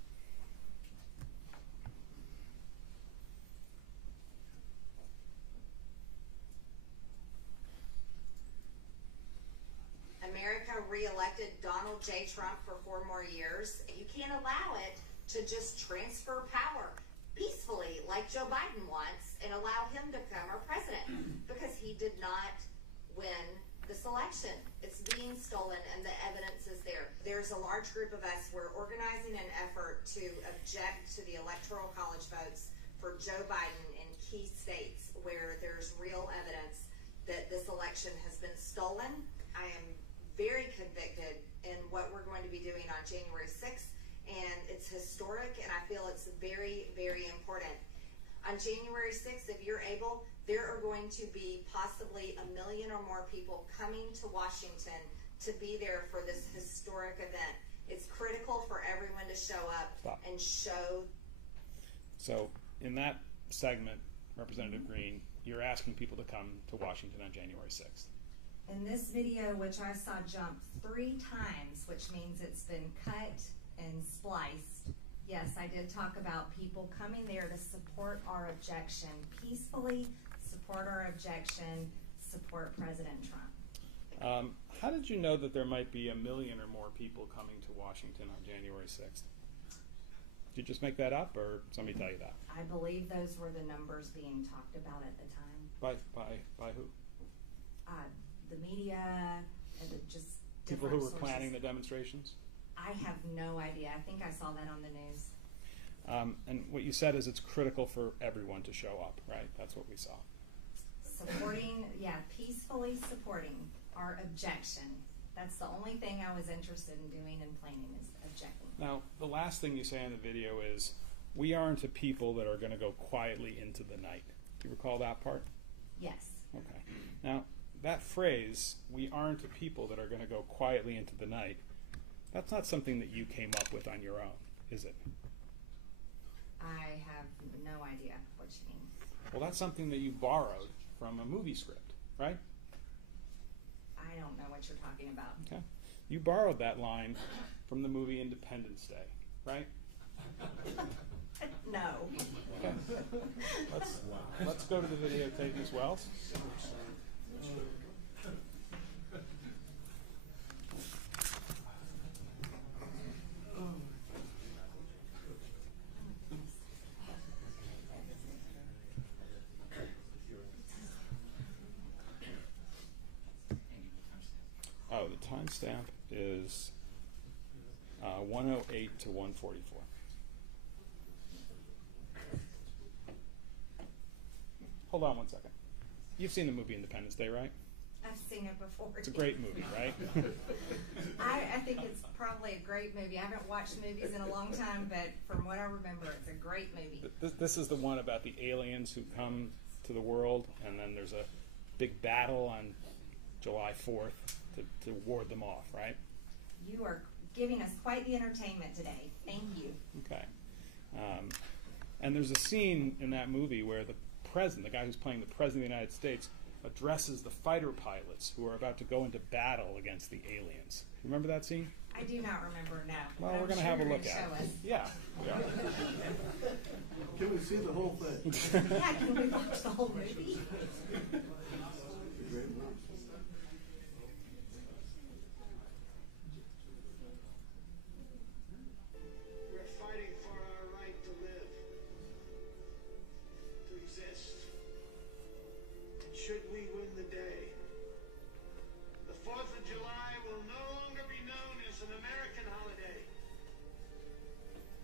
America re-elected Donald J. Trump for 4 more years. You can't allow it to just transfer power peacefully like Joe Biden wants and allow him to become our president because he did not win this election. It's being stolen and the evidence is there. There's a large group of us. We're organizing an effort to object to the electoral college votes for Joe Biden in key states where there's real evidence that this election has been stolen. I am very convicted in what we're going to be doing on January 6th, and it's historic, and I feel it's very, very important. On January 6th, if you're able, there are going to be possibly 1 million or more people coming to Washington to be there for this historic event. It's critical for everyone to show up and show. So in that segment, Representative Greene, you're asking people to come to Washington on January 6th. In this video, which I saw jump 3 times, which means it's been cut and spliced, yes, I did talk about people coming there to support our objection peacefully, support our objection, support President Trump. How did you know that there might be 1 million or more people coming to Washington on January 6th? Did you just make that up, or somebody tell you that? I believe those were the numbers being talked about at the time. By who? The media, just people different who were sources. planning the demonstrations? I have no idea. I think I saw that on the news. And what you said is it's critical for everyone to show up, right? That's what we saw. Supporting, peacefully supporting our objection. That's the only thing I was interested in doing and planning is objecting. Now, the last thing you say in the video is, we aren't a people that are going to go quietly into the night. Do you recall that part? Yes. Okay. Now, that phrase, we aren't a people that are going to go quietly into the night, that's not something that you came up with on your own, is it? I have no idea what you mean. Well, that's something that you borrowed from a movie script, right? I don't know what you're talking about. Okay. You borrowed that line from the movie Independence Day, right? No. Okay. Let's go to the videotape as well. Oh, the timestamp is 108 to 144. Hold on one second. You've seen the movie Independence Day, right? I've seen it before. It's a great movie, right? I think it's probably a great movie. I haven't watched movies in a long time, but from what I remember, it's a great movie. This is the one about the aliens who come to the world, and then there's a big battle on July 4th to ward them off, right? You are giving us quite the entertainment today. Thank you. Okay. And there's a scene in that movie where the president, the guy who's playing the president of the United States, addresses the fighter pilots who are about to go into battle against the aliens. Remember that scene? I do not remember now. Well, we're going to have a look at show it. us. Yeah. We are. Can we see the whole thing? Yeah, can we watch the whole movie? Great movie. We're fighting for our right to live, to exist. And should we win the day, the 4th of July will no longer be known as an American holiday,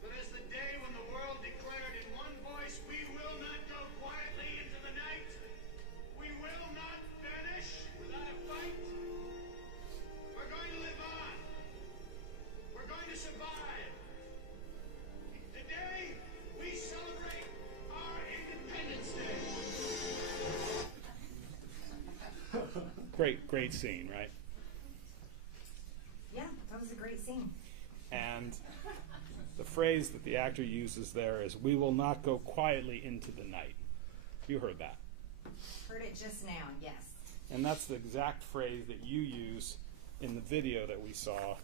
but as the day when the world declared in one voice, we will not go quietly into the night. We will not vanish without a fight. We're going to live on. We're going to survive. Today, we celebrate our Independence Day. Great scene, right? Yeah, that was a great scene. And the phrase that the actor uses there is, "We will not go quietly into the night." You heard that. Heard it just now, yes. And that's the exact phrase that you use in the video that we saw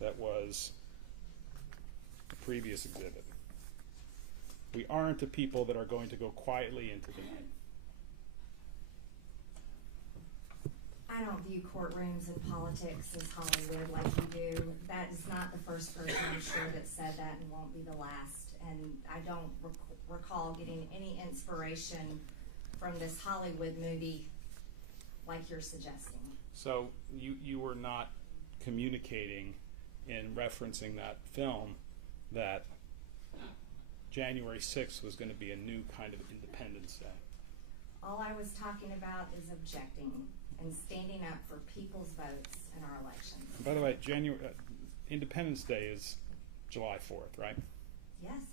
that was the previous exhibit. We aren't a people that are going to go quietly into the night. I don't view courtrooms and politics as Hollywood like you do. That is not the first person, I'm sure, that said that and won't be the last. And I don't recall getting any inspiration from this Hollywood movie like you're suggesting. So you were not communicating in referencing that film that January 6th was going to be a new kind of Independence Day. All I was talking about is objecting and standing up for people's votes in our elections. And by the way, Independence Day is July 4th, right? Yes,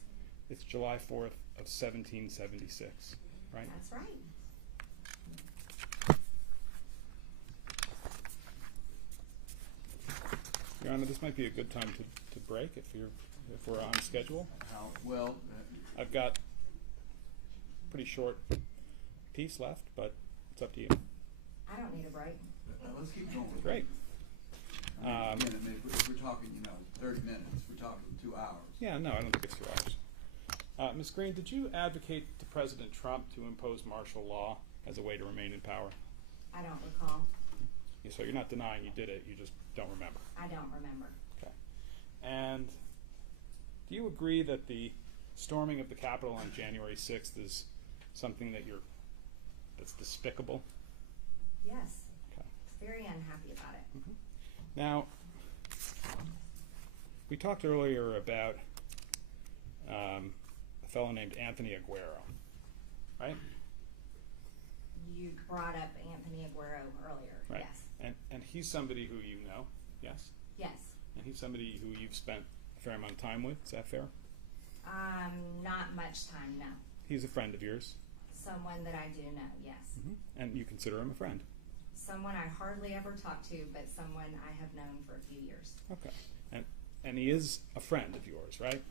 It's July 4th of 1776, right? that's right. Your Honor, this might be a good time to break if we're on schedule. How, well, I've got a pretty short piece left, but it's up to you. I don't need a break. let's keep going. Great. Again, I mean, if we're talking, 30 minutes, we're talking 2 hours. Yeah, no, I don't think it's 2 hours. Ms. Greene, did you advocate to President Trump to impose martial law as a way to remain in power? I don't recall. Yeah, so you're not denying you did it, you just don't remember. I don't remember. Okay. And do you agree that the storming of the Capitol on January 6th is something that's despicable? Yes. Okay. Very unhappy about it. Mm-hmm. Now, we talked earlier about a fellow named Anthony Aguero, right? You brought up Anthony Aguero earlier. Right. Yes. And he's somebody who you know, yes? Yes. And he's somebody who you've spent a fair amount of time with, is that fair? Not much time, no. He's a friend of yours. Someone that I do know, yes. Mm-hmm. And you consider him a friend. Someone I hardly ever talk to, but someone I have known for a few years. Okay. And he is a friend of yours, right?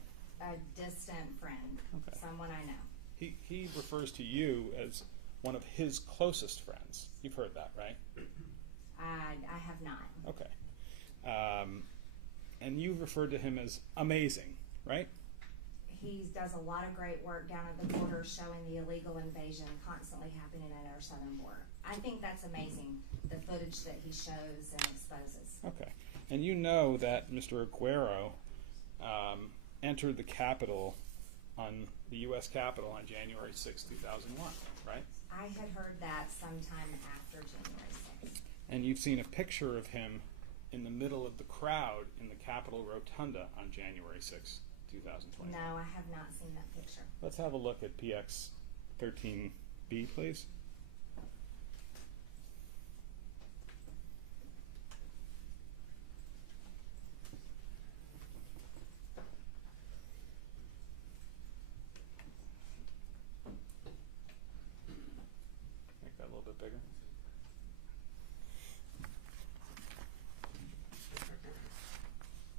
A distant friend. Okay. Someone I know. He refers to you as one of his closest friends. You've heard that, right? I have not. Okay. And you've referred to him as amazing, right? He does a lot of great work down at the border showing the illegal invasion constantly happening at our southern border. I think that's amazing, the footage that he shows and exposes. Okay. And you know that Mr. Aguero entered the Capitol the U.S. Capitol on January 6, 2001, right? I had heard that sometime after January 6th. And you've seen a picture of him in the middle of the crowd in the Capitol Rotunda on January 6, 2020? No, I have not seen that picture. Let's have a look at PX 13B, please. Make that a little bit bigger.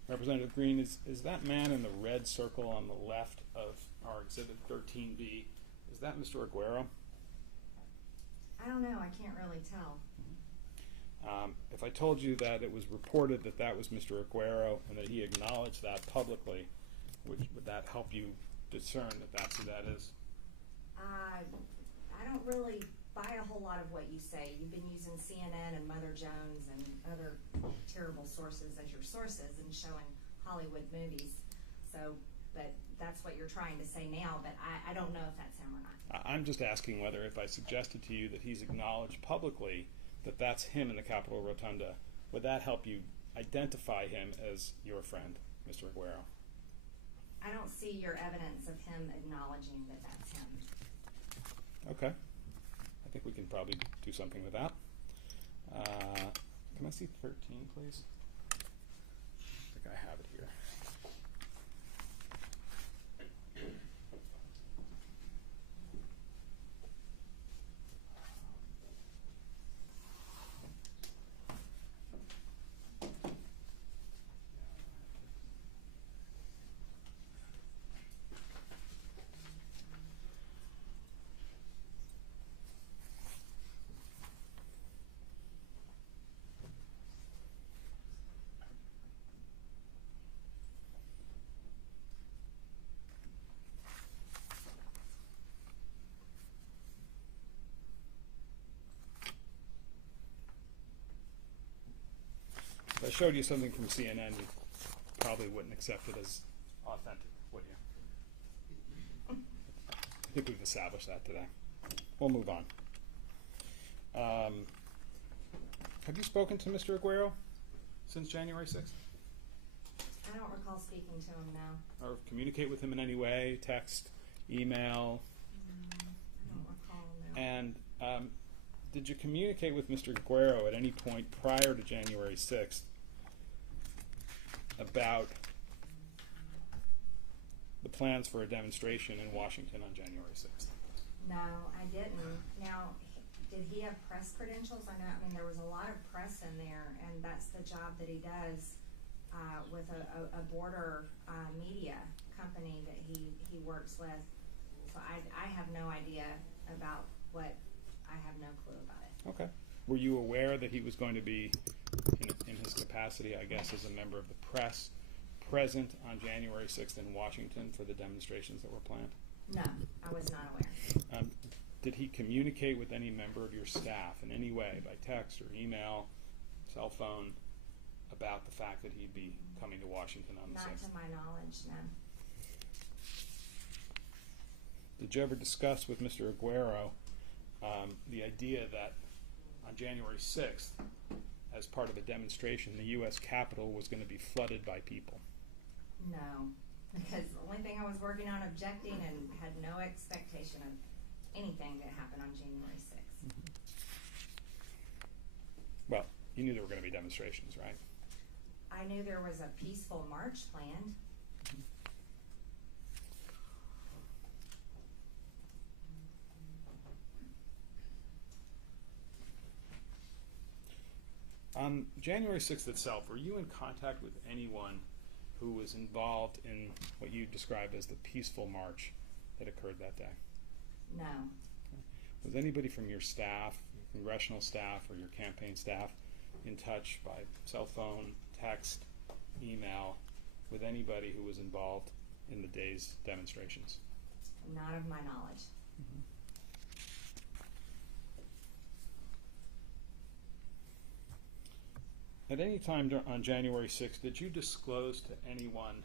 Representative Greene, is that man in the red circle on the left of our Exhibit 13B, is that Mr. Aguero? I don't know. I can't really tell. If I told you that it was reported that that was Mr. Aguero and that he acknowledged that publicly, would that help you discern that that's who that is? I don't really buy a whole lot of what you say. You've been using CNN and Mother Jones and other terrible sources as your sources and showing Hollywood movies. So, but that's what you're trying to say now, but I don't know if that's him or not. I'm just asking whether if I suggested to you that he's acknowledged publicly that that's him in the Capitol Rotunda, would that help you identify him as your friend, Mr. Aguero? I don't see your evidence of him acknowledging that that's him. Okay. I think we can probably do something with that. Can I see 13, please? I think I have it here. If I showed you something from CNN, you probably wouldn't accept it as authentic, would you? I think we've established that today. We'll move on. Have you spoken to Mr. Aguero since January 6th? I don't recall speaking to him now. Or communicate with him in any way, text, email? I don't recall now. And did you communicate with Mr. Aguero at any point prior to January 6th about the plans for a demonstration in Washington on January 6th? No, I didn't. Now, did he have press credentials? I mean, there was a lot of press in there, and that's the job that he does with a border media company that he works with. So I have no idea about what. I have no clue about it. Okay. Were you aware that he was going to be, in his capacity, I guess, as a member of the press, present on January 6th in Washington for the demonstrations that were planned? No, I was not aware. Did he communicate with any member of your staff in any way, by text or email, cell phone, about the fact that he'd be coming to Washington on the 6th? Not to my knowledge, no. Did you ever discuss with Mr. Aguero the idea that on January 6th, as part of a demonstration, the U.S. Capitol was going to be flooded by people? No, because the only thing I was working on objecting and had no expectation of anything that happened on January 6th. Mm-hmm. Well, you knew there were going to be demonstrations, right? I knew there was a peaceful march planned. On January 6th itself, were you in contact with anyone who was involved in what you described as the peaceful march that occurred that day? No. Was anybody from your staff, your congressional staff, or your campaign staff in touch by cell phone, text, email with anybody who was involved in the day's demonstrations? Not of my knowledge. Mm-hmm. At any time on January 6th, did you disclose to anyone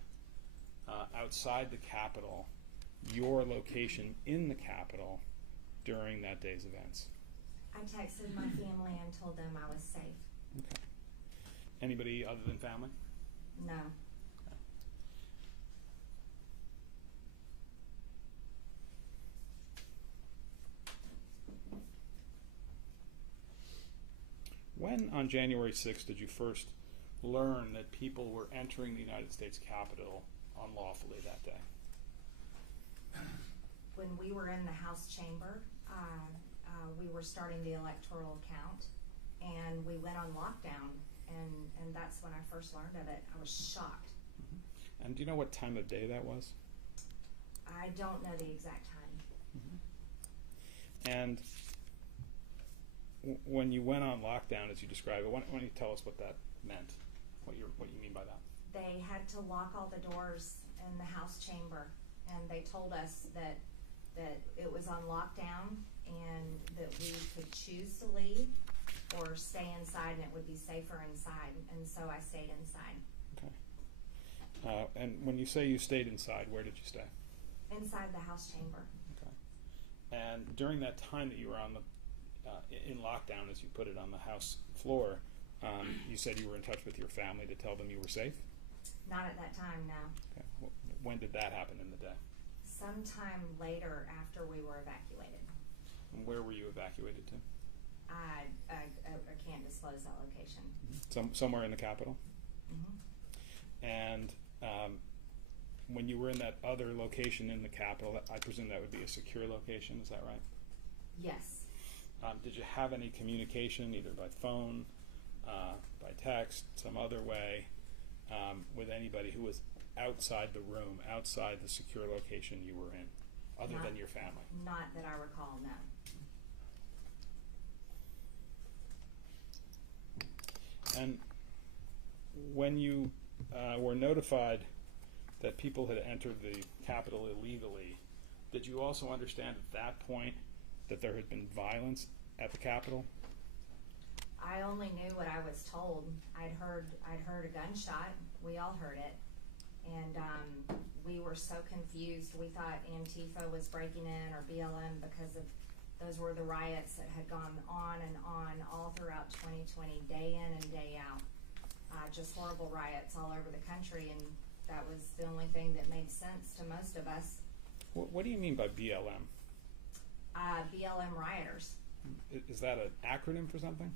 outside the Capitol your location in the Capitol during that day's events? I texted my family and told them I was safe. Okay. Anybody other than family? No. When, on January 6th, did you first learn that people were entering the United States Capitol unlawfully that day? When we were in the House chamber, we were starting the electoral count, and we went on lockdown, and that's when I first learned of it. I was shocked. Mm-hmm. And do you know what time of day that was? I don't know the exact time. Mm-hmm. And when you went on lockdown, as you describe it, why don't you tell us what that meant, what you mean by that? They had to lock all the doors in the House chamber, and they told us that it was on lockdown and that we could choose to leave or stay inside, and it would be safer inside. And so I stayed inside. Okay. And when you say you stayed inside, where did you stay? Inside the House chamber. Okay. And during that time that you were on the in lockdown, as you put it, on the House floor, you said you were in touch with your family to tell them you were safe? Not at that time, no. Okay. When did that happen in the day? Sometime later after we were evacuated. And where were you evacuated to? I can't disclose that location. Somewhere in the Capitol? Mm-hmm. And when you were in that other location in the Capitol, I presume that would be a secure location, is that right? Yes. Did you have any communication, either by phone, by text, some other way, with anybody who was outside the room, outside the secure location you were in, other than your family? Not that I recall, no. And when you were notified that people had entered the Capitol illegally, did you also understand at that point that there had been violence at the Capitol? I only knew what I was told. I'd heard a gunshot. We all heard it. And we were so confused. We thought Antifa was breaking in, or BLM, because of those were the riots that had gone on and on all throughout 2020, day in and day out. Just horrible riots all over the country, and that was the only thing that made sense to most of us. What do you mean by BLM? BLM rioters. Is that an acronym for something?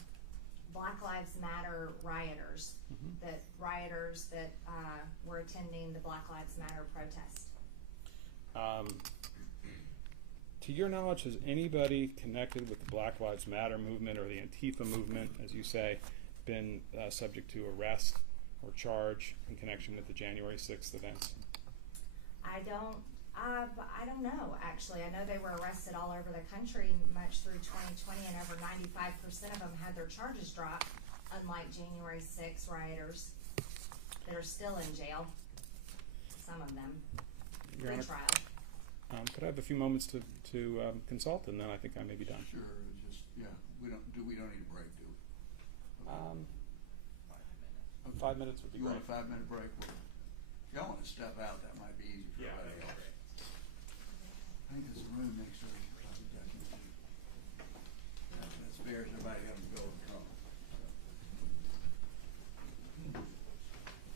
Black Lives Matter rioters. Mm-hmm. That rioters that were attending the Black Lives Matter protest. To your knowledge, has anybody connected with the Black Lives Matter movement or the Antifa movement, as you say, been subject to arrest or charge in connection with the January 6th events? I don't know, actually. I know they were arrested all over the country much through 2020, and over 95% of them had their charges dropped, unlike January 6 rioters that are still in jail, some of them, Your Honor, pre-trial. could I have a few moments to consult, and then I think I may be done. Sure, just, yeah, we don't need a break, do we? 5 minutes would be You great. want a 5-minute break? Well, if y'all want to step out, that might be easy for everybody else. I think there's a room next door. That spares everybody having to go and come.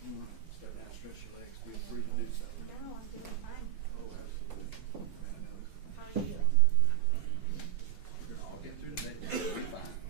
You want to step down, stretch your legs, feel free to do so. No, I'm doing fine. Oh, absolutely. Man, I know. How are you? We're going to all get through today. We'll be fine.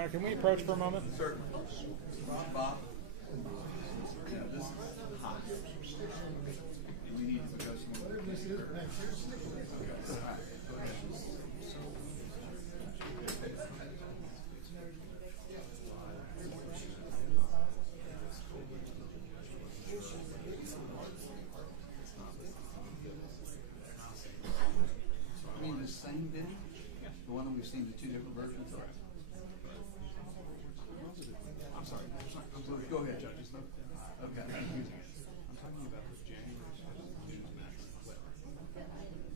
Honor, can we approach for a moment? Certainly. Bob? Yeah, this is hot. And we need to go somewhere. All right. Go ahead. I mean, the same video? The one that we've seen the two different versions of? I'm sorry. Go ahead, Judge. Okay. I'm talking about the January Newsmax clip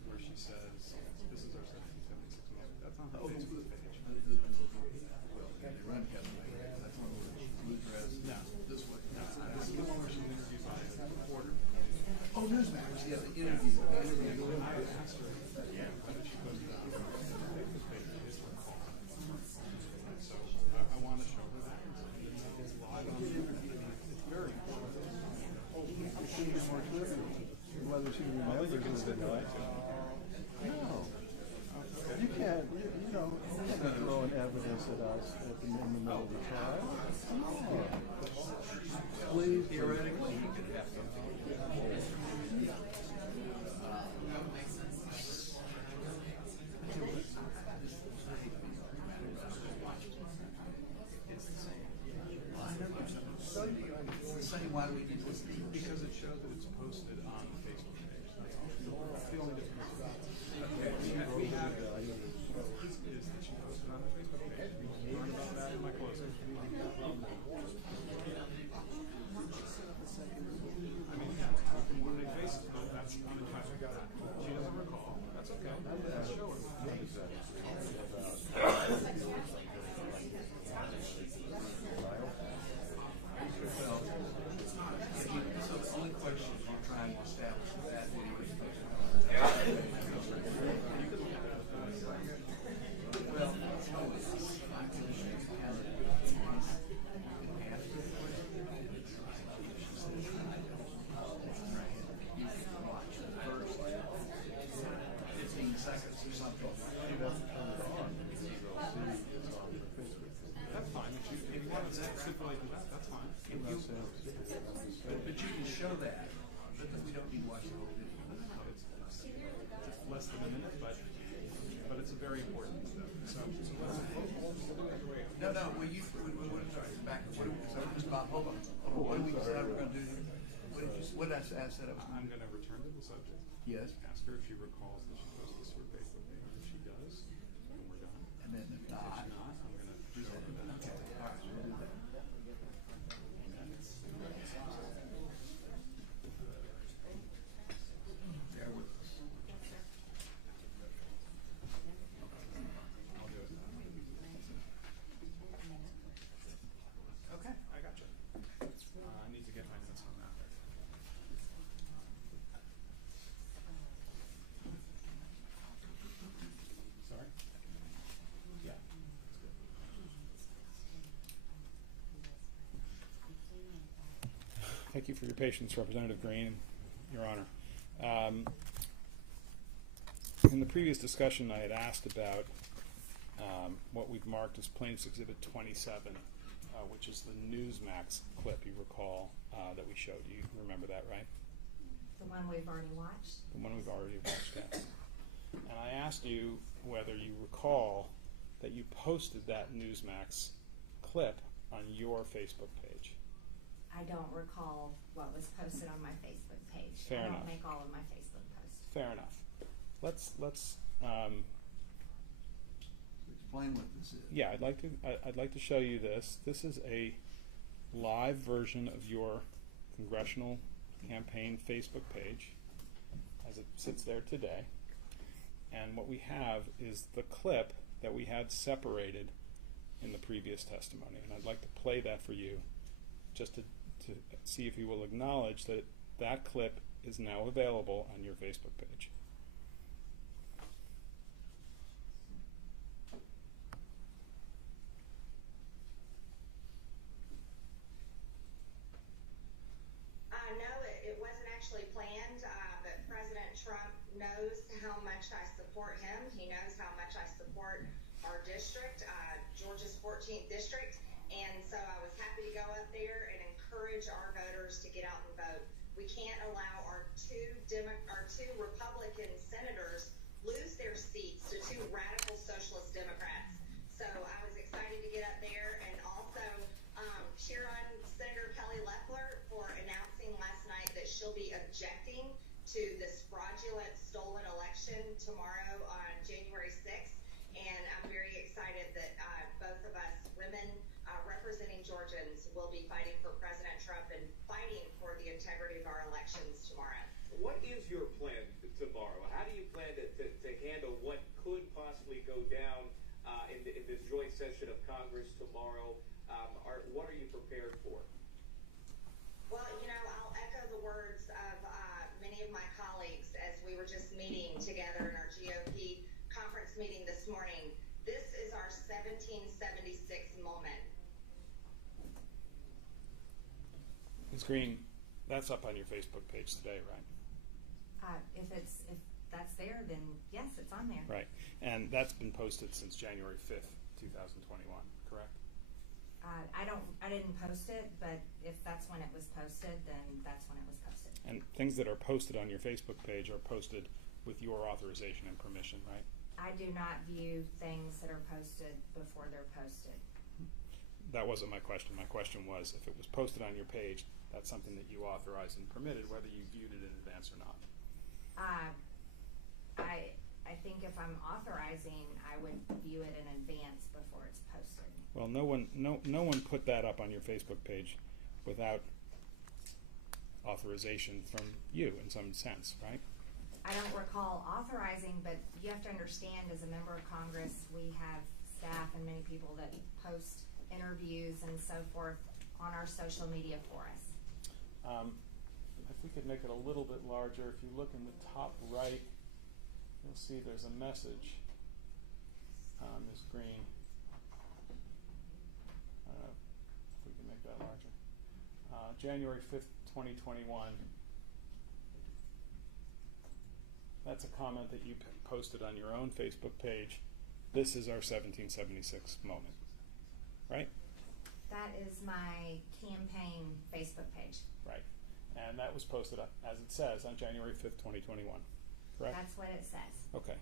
where she says, "This is our 1776 moment." That's on her Facebook page. They run Kevin. That's one where blue dress. No. This way. No, this is the one where she's interviewed by a reporter. Oh, Newsmax. Yeah, the interview. I asked her whether she posted it on her Facebook page. It's her call. So I want to show her that. It's live on the internet. It's very important. Whether she remembers it or not. No. You can't, you know, you can't throw in evidence at us in the middle of the trial. Come on. Please. Theoretically, you could have something. It's the same. It's the same. Why do we do this? Because it shows that it's posted on the Facebook page. That's the only difference. We have is that she posted on the Facebook page. We learned about that in my closing. I mean, we can want to face it, but that's unentitled. She doesn't recall. That's okay. Let's show her. So the only question we're trying to establish with that video is That's fine. If you want to stipulate that, that's fine. But you can show that, but then we don't need to watch the whole video. It's less than a minute, but it's a very important stuff. So No, well, sorry, back. Bob, hold on. What did we decide we're going to do here? What did I say? I said I was. I'm going to return to the subject. Yes. Ask her if she recalls that she posted this to her Facebook page. If she does, then we're done. And then if not, I'm going to do that. okay. All right, we'll do that. Bear with us. I'll do it. Okay, I got you. I need to get my notes on that. Sorry? Yeah. Thank you for your patience, Representative Greene, Your Honor. In the previous discussion, I had asked about what we've marked as Plaintiff's Exhibit 27, which is the Newsmax clip, you recall, that we showed. You remember that, right? The one we've already watched? The one we've already watched, yes. And I asked you whether you recall that you posted that Newsmax clip on your Facebook page. I don't recall what was posted on my Facebook page. Fair I enough. don't make all of my Facebook posts. Fair enough. Let's Explain what this is. yeah, I'd like to show you this. This is a live version of your congressional campaign Facebook page as it sits there today. And what we have is the clip that we had separated in the previous testimony. And I'd like to play that for you just to see if you will acknowledge that that clip is now available on your Facebook page. No, it wasn't actually planned, but President Trump knows how much I support him. He knows how much I support our district. Georgia's 14th district, and so I was happy to go up there and encourage our voters to get out and vote. We can't allow our two Republican senators lose their seats to two radical socialist Democrats. So I was excited to get up there and also cheer on Senator Kelly Loeffler for announcing last night that she'll be objecting to this fraudulent stolen election tomorrow on January 6th. And I'm very excited that both of us women representing Georgians will be fighting for President Trump and fighting for the integrity of our elections tomorrow. What is your plan tomorrow? How do you plan to handle what could possibly go down in this joint session of Congress tomorrow? What are you prepared for? Well, I'll echo the words of many of my colleagues as we were just meeting together in our GOP conference meeting this morning. This is our 1776 moment. Ms. Greene, that's up on your Facebook page today, right? If that's there, then yes, it's on there. Right. And that's been posted since January 5th, 2021, correct? I didn't post it, but if that's when it was posted, then that's when it was posted. And things that are posted on your Facebook page are posted with your authorization and permission, right? I do not view things that are posted before they're posted. That wasn't my question. My question was, if it was posted on your page, that's something that you authorized and permitted, whether you viewed it in advance or not. I think if I'm authorizing, I would view it in advance before it's posted. Well, no one put that up on your Facebook page without authorization from you in some sense, right? I don't recall authorizing, but you have to understand, as a member of Congress, we have staff and many people that post interviews and so forth on our social media for us. If we could make it a little bit larger, if you look in the top right, you'll see there's a message, Ms. Greene. I don't know if we can make that larger. January 5th, 2021. That's a comment that you posted on your own Facebook page. This is our 1776 moment, right? That is my campaign Facebook page. Right. And that was posted, as it says, on January 5th, 2021, correct? That's what it says. Okay.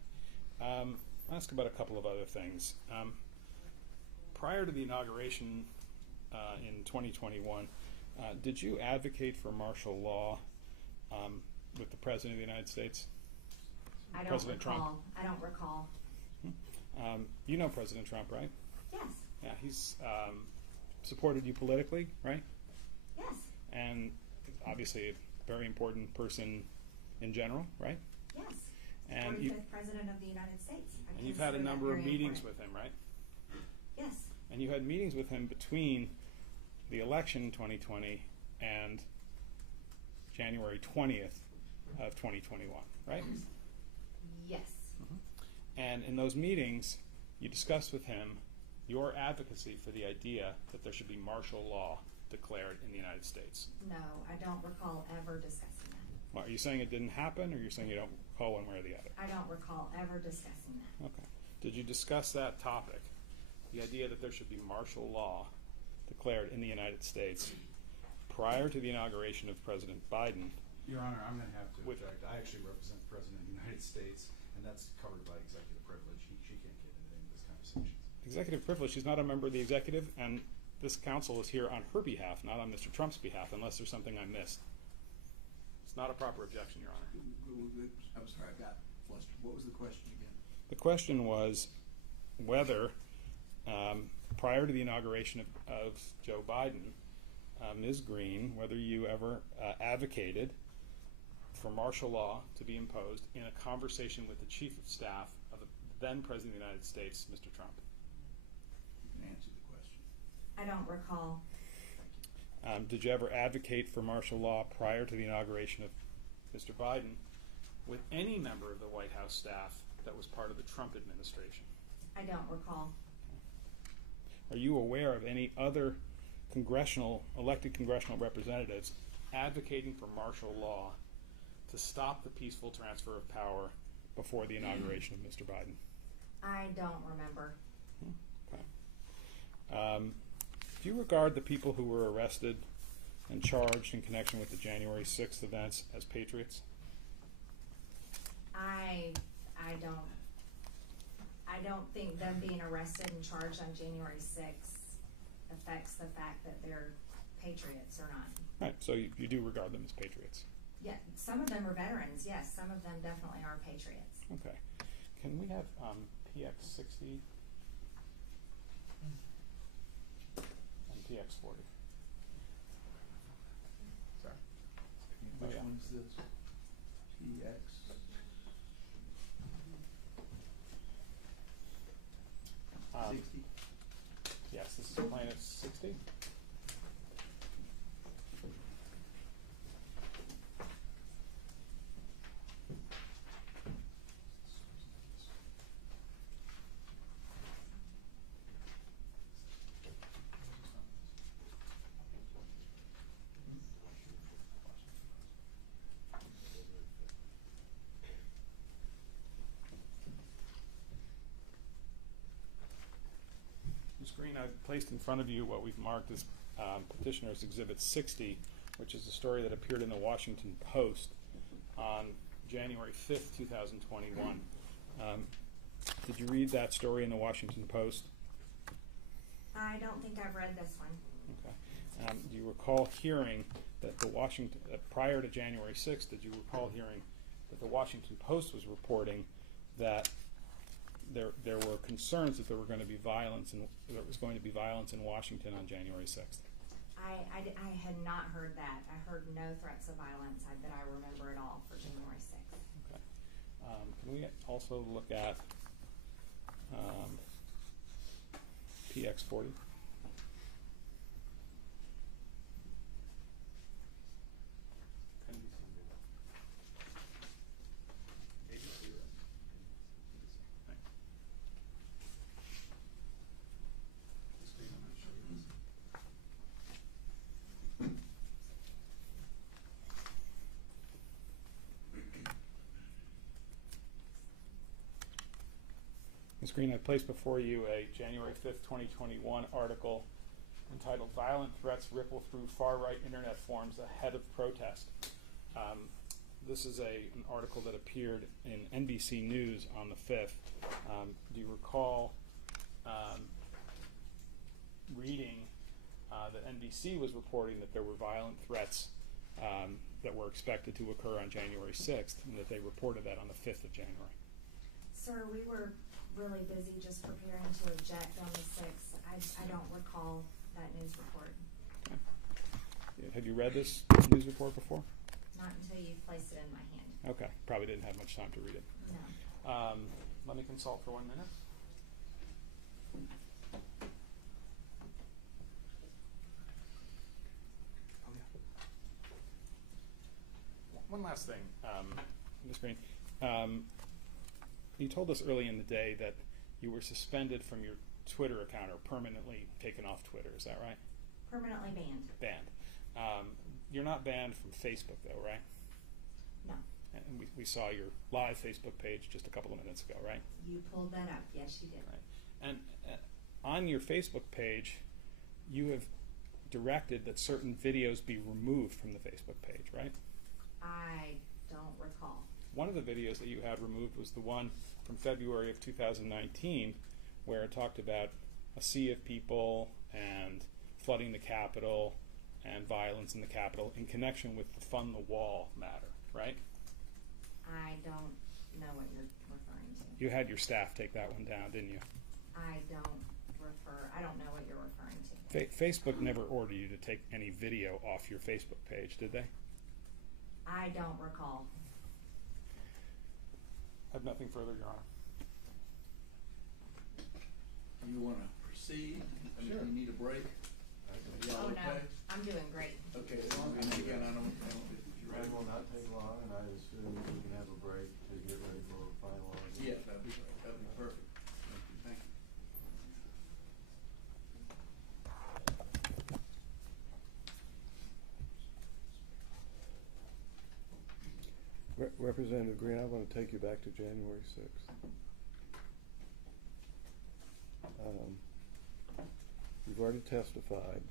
I'll ask about a couple of other things. Prior to the inauguration in 2021, did you advocate for martial law with the President of the United States? I don't President recall. Trump? I don't recall. You know President Trump, right? Yes. Yeah, he's supported you politically, right? Yes. And obviously a very important person in general, right? Yes. And 45th President of the United States. And you've had a number of meetings with him, right? Yes. And you had meetings with him between the election in 2020 and January 20th of 2021, right? Yes. And in those meetings, you discussed with him your advocacy for the idea that there should be martial law declared in the United States. No, I don't recall ever discussing that. Well, are you saying it didn't happen, or you're saying you don't recall one way or the other? I don't recall ever discussing that. Okay. Did you discuss that topic, the idea that there should be martial law declared in the United States prior to the inauguration of President Biden? Your Honor, I'm going to have to object. I actually represent the President of the United States, and that's covered by executive privilege. She can't get into any of this conversation. Executive privilege. She's not a member of the executive, and this counsel is here on her behalf, not on Mr. Trump's behalf, unless there's something I missed. It's not a proper objection, Your Honor. I'm sorry, I got flustered. What was the question again? The question was whether, prior to the inauguration of Joe Biden, Ms. Greene, whether you ever advocated for martial law to be imposed in a conversation with the Chief of Staff of the then President of the United States, Mr. Trump. You can answer the question. I don't recall. Did you ever advocate for martial law prior to the inauguration of Mr. Biden with any member of the White House staff that was part of the Trump administration? I don't recall. Are you aware of any other elected congressional representatives advocating for martial law to stop the peaceful transfer of power before the inauguration of Mr. Biden? I don't remember. Okay. Do you regard the people who were arrested and charged in connection with the January 6th events as patriots? I don't think them being arrested and charged on January 6th affects the fact that they're patriots or not. Right, so you do regard them as patriots. Yeah, some of them are veterans, yes, some of them definitely are patriots. Okay. Can we have PX 60 and PX 40? Sorry. Which yeah. one's this? PX? Um, 60? Yes, this is plaintiff 60. Ms. Greene, I've placed in front of you what we've marked as Petitioner's Exhibit 60, which is a story that appeared in the Washington Post on January 5th, 2021. Did you read that story in the Washington Post? I don't think I've read this one. Okay. Do you recall hearing that the Washington, prior to January 6th, did you recall hearing that the Washington Post was reporting that there were concerns that there were going to be violence and there was going to be violence in Washington on January 6th? I had not heard that. I heard no threats of violence that I remember at all for January 6th. Okay. Can we also look at PX 40? Ms. Greene, I placed before you a January 5th, 2021 article entitled "Violent Threats Ripple Through Far-Right Internet Forums Ahead of Protest." This is an article that appeared in NBC News on the 5th. Do you recall reading that NBC was reporting that there were violent threats that were expected to occur on January 6th, and that they reported that on the 5th of January? Sir, we were really busy just preparing to object on the 6th. I don't recall that news report. Okay. Have you read this news report before? Not until you placed it in my hand. Okay, probably didn't have much time to read it. No. Let me consult for 1 minute. One last thing, Ms. Greene. You told us early in the day that you were suspended from your Twitter account or permanently taken off Twitter. Is that right? Permanently banned. Banned. You're not banned from Facebook, though, right? No. And we saw your live Facebook page just a couple of minutes ago, right? You pulled that up. Yes, you did. Right. And on your Facebook page, you have directed that certain videos be removed from the Facebook page, right? I don't recall. One of the videos that you had removed was the one from February of 2019, where it talked about a sea of people and flooding the Capitol and violence in the Capitol in connection with the Fund the Wall matter, right? I don't know what you're referring to. You had your staff take that one down, didn't you? I don't know what you're referring to. Facebook never ordered you to take any video off your Facebook page, did they? I don't recall. I have nothing further, Your Honor. You want to proceed? I mean, Sure. you need a break? Oh, no. I'm doing great. Okay, as long as, again, I don't you're It right. will not take long, and I assume we can have a break to get ready for a final argument. Yeah, that'd be perfect. Thank you. Representative Greene, I want to take you back to January 6th. you've already testified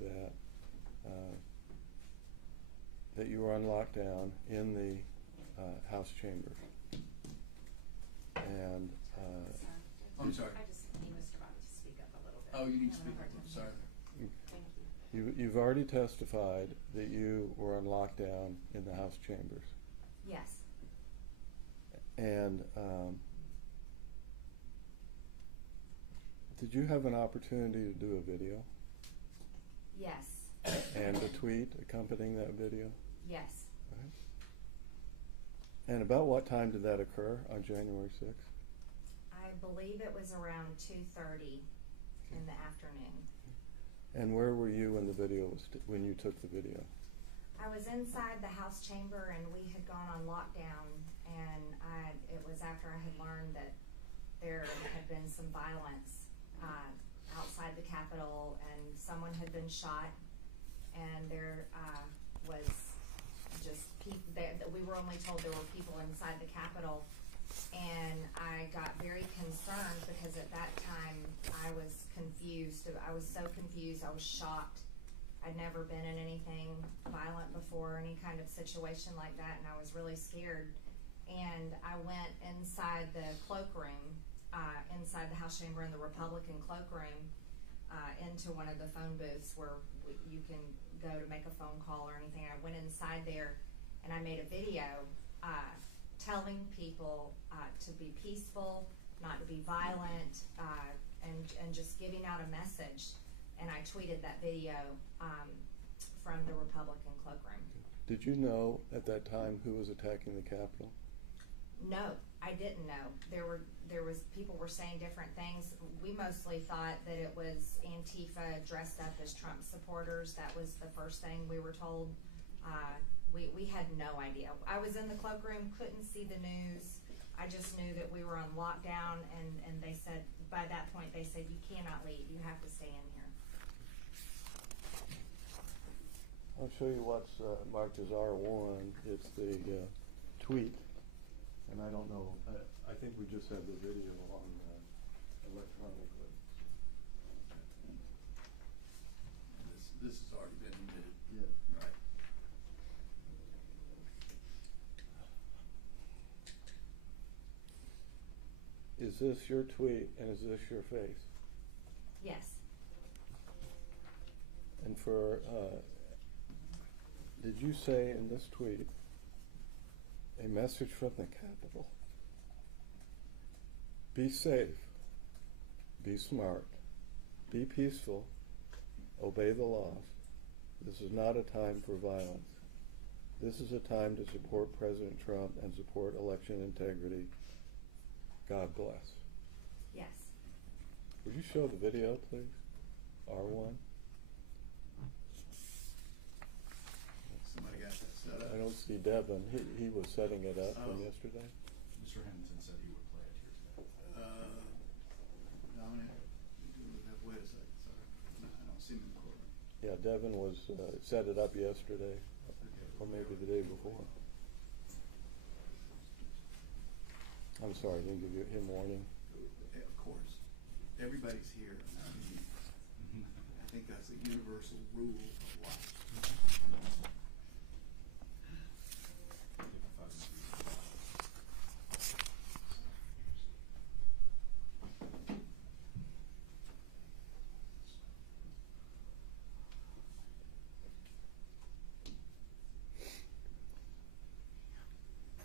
that you were on lockdown in the House chambers. And I'm sorry. I just need Mr. Bobby to speak up a little bit. Oh, you need to I'm speak having up. a hard I'm time sorry. hearing. Thank you. you've already testified that you were on lockdown in the House chambers. Yes. And did you have an opportunity to do a video Yes. and a tweet accompanying that video? Yes. Right. And about what time did that occur on January 6th? I believe it was around 2:30 in the afternoon. And where were you when the video was when you took the video? I was inside the House chamber, and we had gone on lockdown, and it was after I had learned that there had been some violence outside the Capitol, and someone had been shot, and there was just people there. We were only told there were people inside the Capitol, and I got very concerned because at that time I was confused. I was so confused. I was shocked. I'd never been in anything violent before, any kind of situation like that, and I was really scared. And I went inside the cloakroom, inside the House chamber in the Republican cloakroom, into one of the phone booths where you can go to make a phone call or anything. I went inside there, and I made a video telling people to be peaceful, not to be violent, and just giving out a message. And I tweeted that video from the Republican cloakroom. Did you know at that time who was attacking the Capitol? No, I didn't know. There was people were saying different things. We mostly thought that it was Antifa dressed up as Trump supporters. That was the first thing we were told. We had no idea. I was in the cloakroom, couldn't see the news. I just knew that we were on lockdown, and they said, by that point, they said, you cannot leave. You have to stay in here. I'll show you what's marked as R1. It's the tweet. And I don't know, I think we just have the video on electronically. This has already been admitted. Yeah. Right. Is this your tweet and is this your face? Yes. And for, did you say in this tweet, a message from the Capitol? Be safe, be smart, be peaceful, obey the laws. This is not a time for violence. This is a time to support President Trump and support election integrity. God bless. Yes. Would you show the video, please? R1. Somebody got that set up. I don't see Devin. He was setting it up from Oh. yesterday. Mr. Hamilton said he would play it here today. Dominic, wait a second, sorry. No, I don't see him in the courtroom. Yeah, Devin was set it up yesterday, or maybe the day before. I'm sorry, I didn't give him warning. Of course, everybody's here. I mean, I think that's a universal rule of life.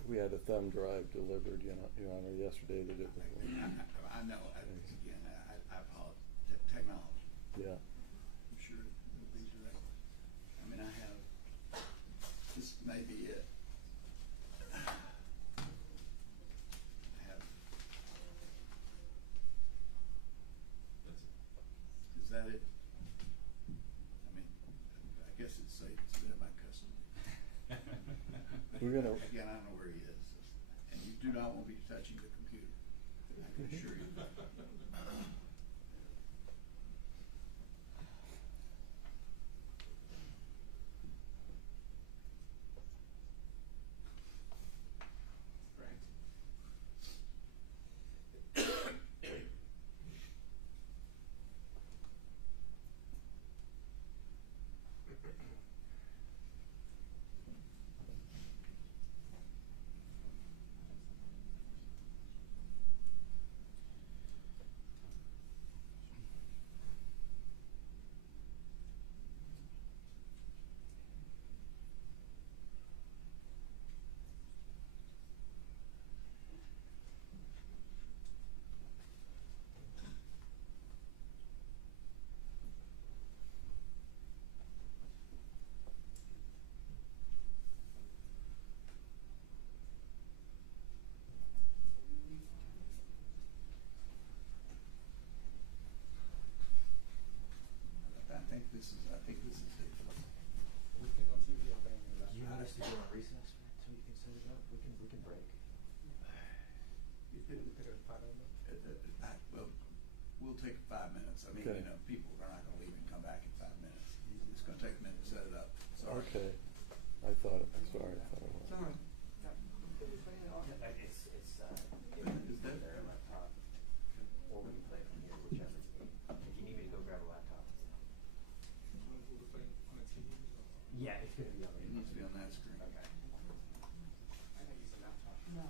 We had a thumb drive delivered, Your Honor, yesterday that it was. I know. Again, I apologize. Technology. Yeah. I'm sure it'll be direct. I mean, I have. This may be it. I have. Is that it? I mean, I guess it's safe to say my customer. We're gonna. Again, I don't know where he is, and you do not want to be touching the computer. I can assure you. Well, we'll take 5 minutes. I mean, Okay. people are not gonna leave and come back in 5 minutes. It's gonna take a minute to set it up. Sorry. Okay. I thought it was. It's all right. Is that? their laptop, or we can play from here, whichever. If you need me to go grab a laptop. Yeah, it's gonna be on It needs to be on that screen. Okay. No,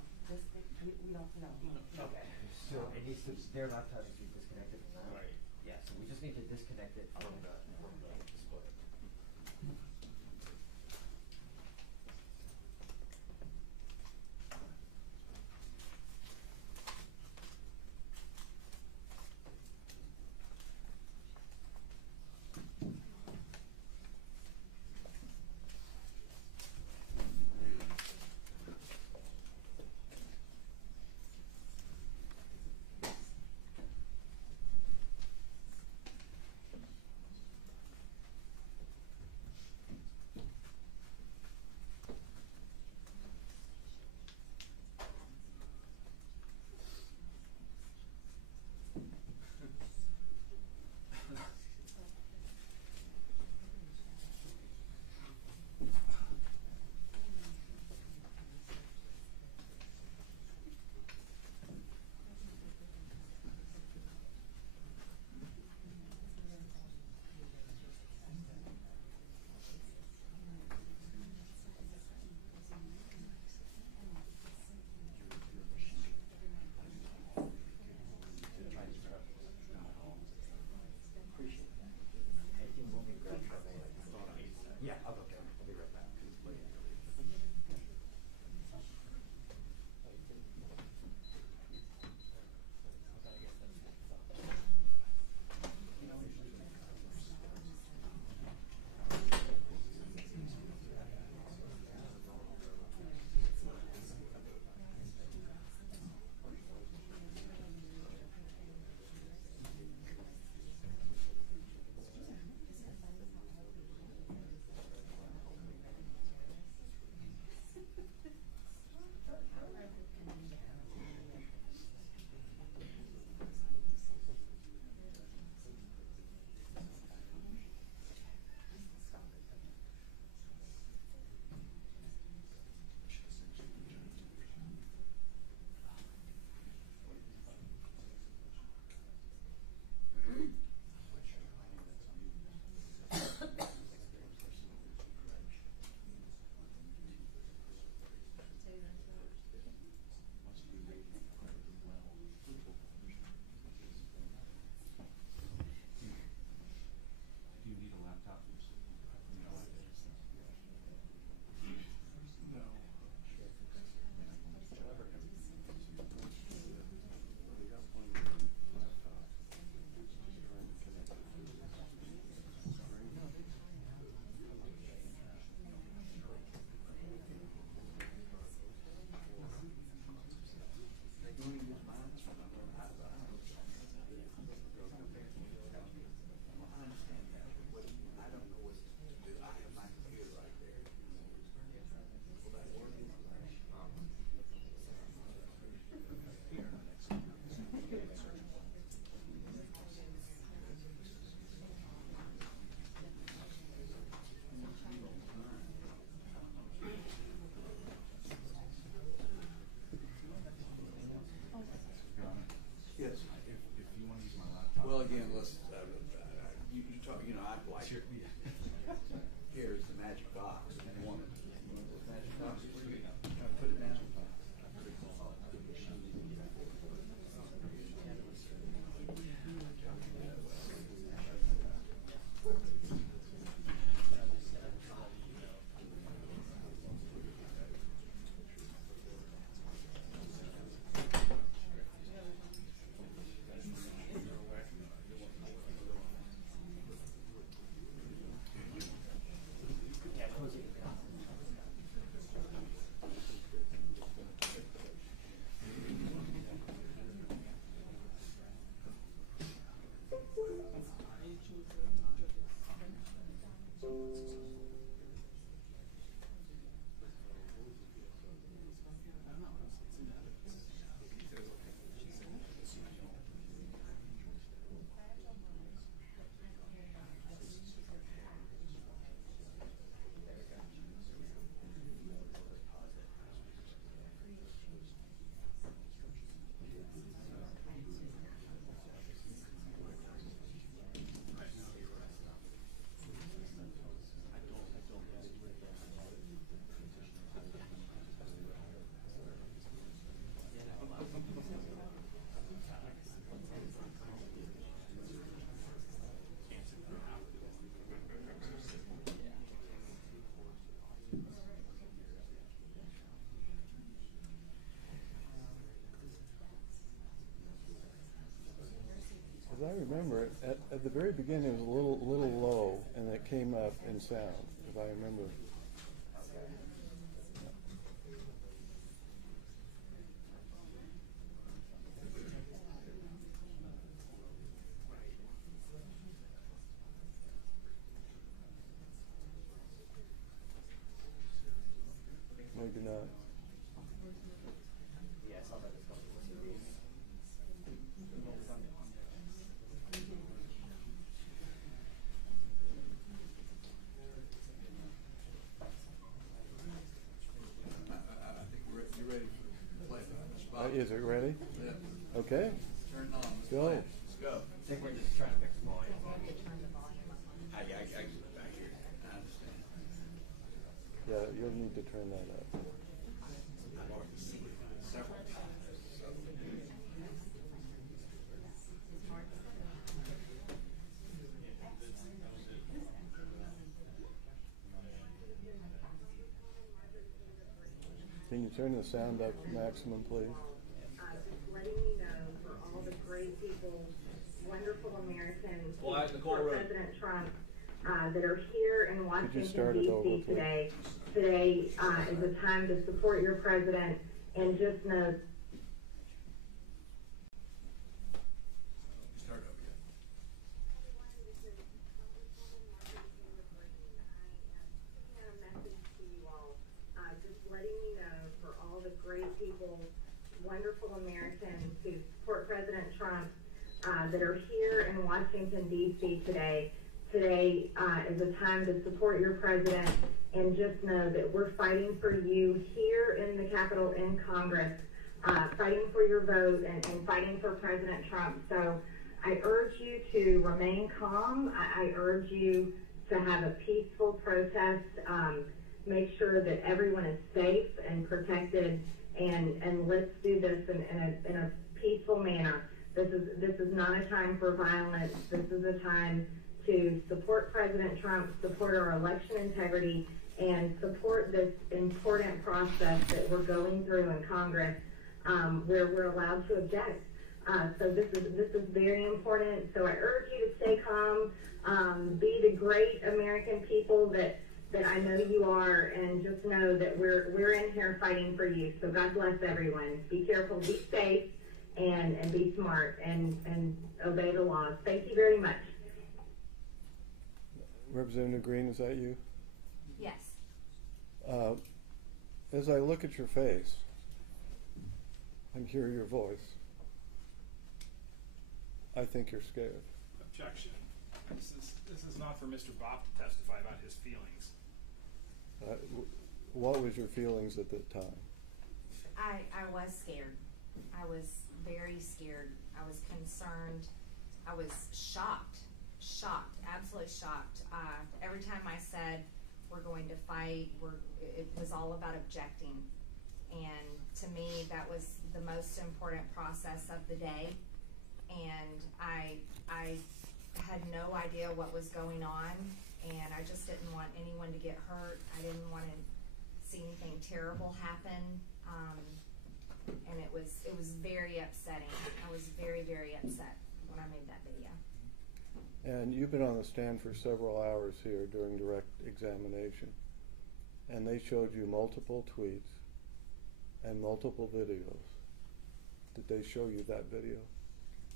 we don't, no. Okay, so it needs to, their laptop needs to be disconnected. Right. Yeah, so we just need to disconnect it from the display. As I remember, at the very beginning it was a little low, and it came up in sound, if I remember. Maybe not. Yeah, I saw that discussion on TV. I think you're ready to play that, Mr. Bob. Is it ready? Yeah. Okay. Turn it on. Let's Go. play. Let's go. I think we're just trying to fix the volume. I get it back here. I understand. Yeah, you'll need to turn that up. I've already seen it several times. So. Can you turn the sound up to maximum, please? Just letting you know for all the great people, wonderful Americans, Quiet, who Nicole, support room. President Trump, that are here in Washington, start it over, D.C. please? today. Today is a time to support your president, and just know. Start over again. Everyone, this is Congresswoman Marjorie Taylor Greene. I am sending out a message to you all, just letting you know for all the great people, wonderful Americans who support President Trump, that are here in Washington, D.C. today. Today is a time to support your president, and just know that we're fighting for you here in the Capitol, in Congress, fighting for your vote and fighting for President Trump. So I urge you to remain calm. I urge you to have a peaceful protest. Make sure that everyone is safe and protected, and let's do this in a peaceful manner. This is not a time for violence. This is a time to support President Trump, support our election integrity, and support this important process that we're going through in Congress, where we're allowed to object. So this is very important. So I urge you to stay calm, be the great American people that I know you are, and just know that we're in here fighting for you. So God bless everyone. Be careful, be safe, and be smart, and obey the laws. Thank you very much. Representative Greene, is that you? Yes. As I look at your face and hear your voice, I think you're scared. Objection. This is not for Mr. Bob to testify about his feelings. What was your feelings at the time? I was scared. I was very scared. I was concerned. I was shocked, absolutely shocked. Every time I said we're going to fight, it was all about objecting. And to me, that was the most important process of the day. And I had no idea what was going on, and I just didn't want anyone to get hurt. I didn't want to see anything terrible happen. And it was very upsetting. I was very, very upset when I made that video. And you've been on the stand for several hours here during direct examination, and they showed you multiple tweets and multiple videos. Did they show you that video?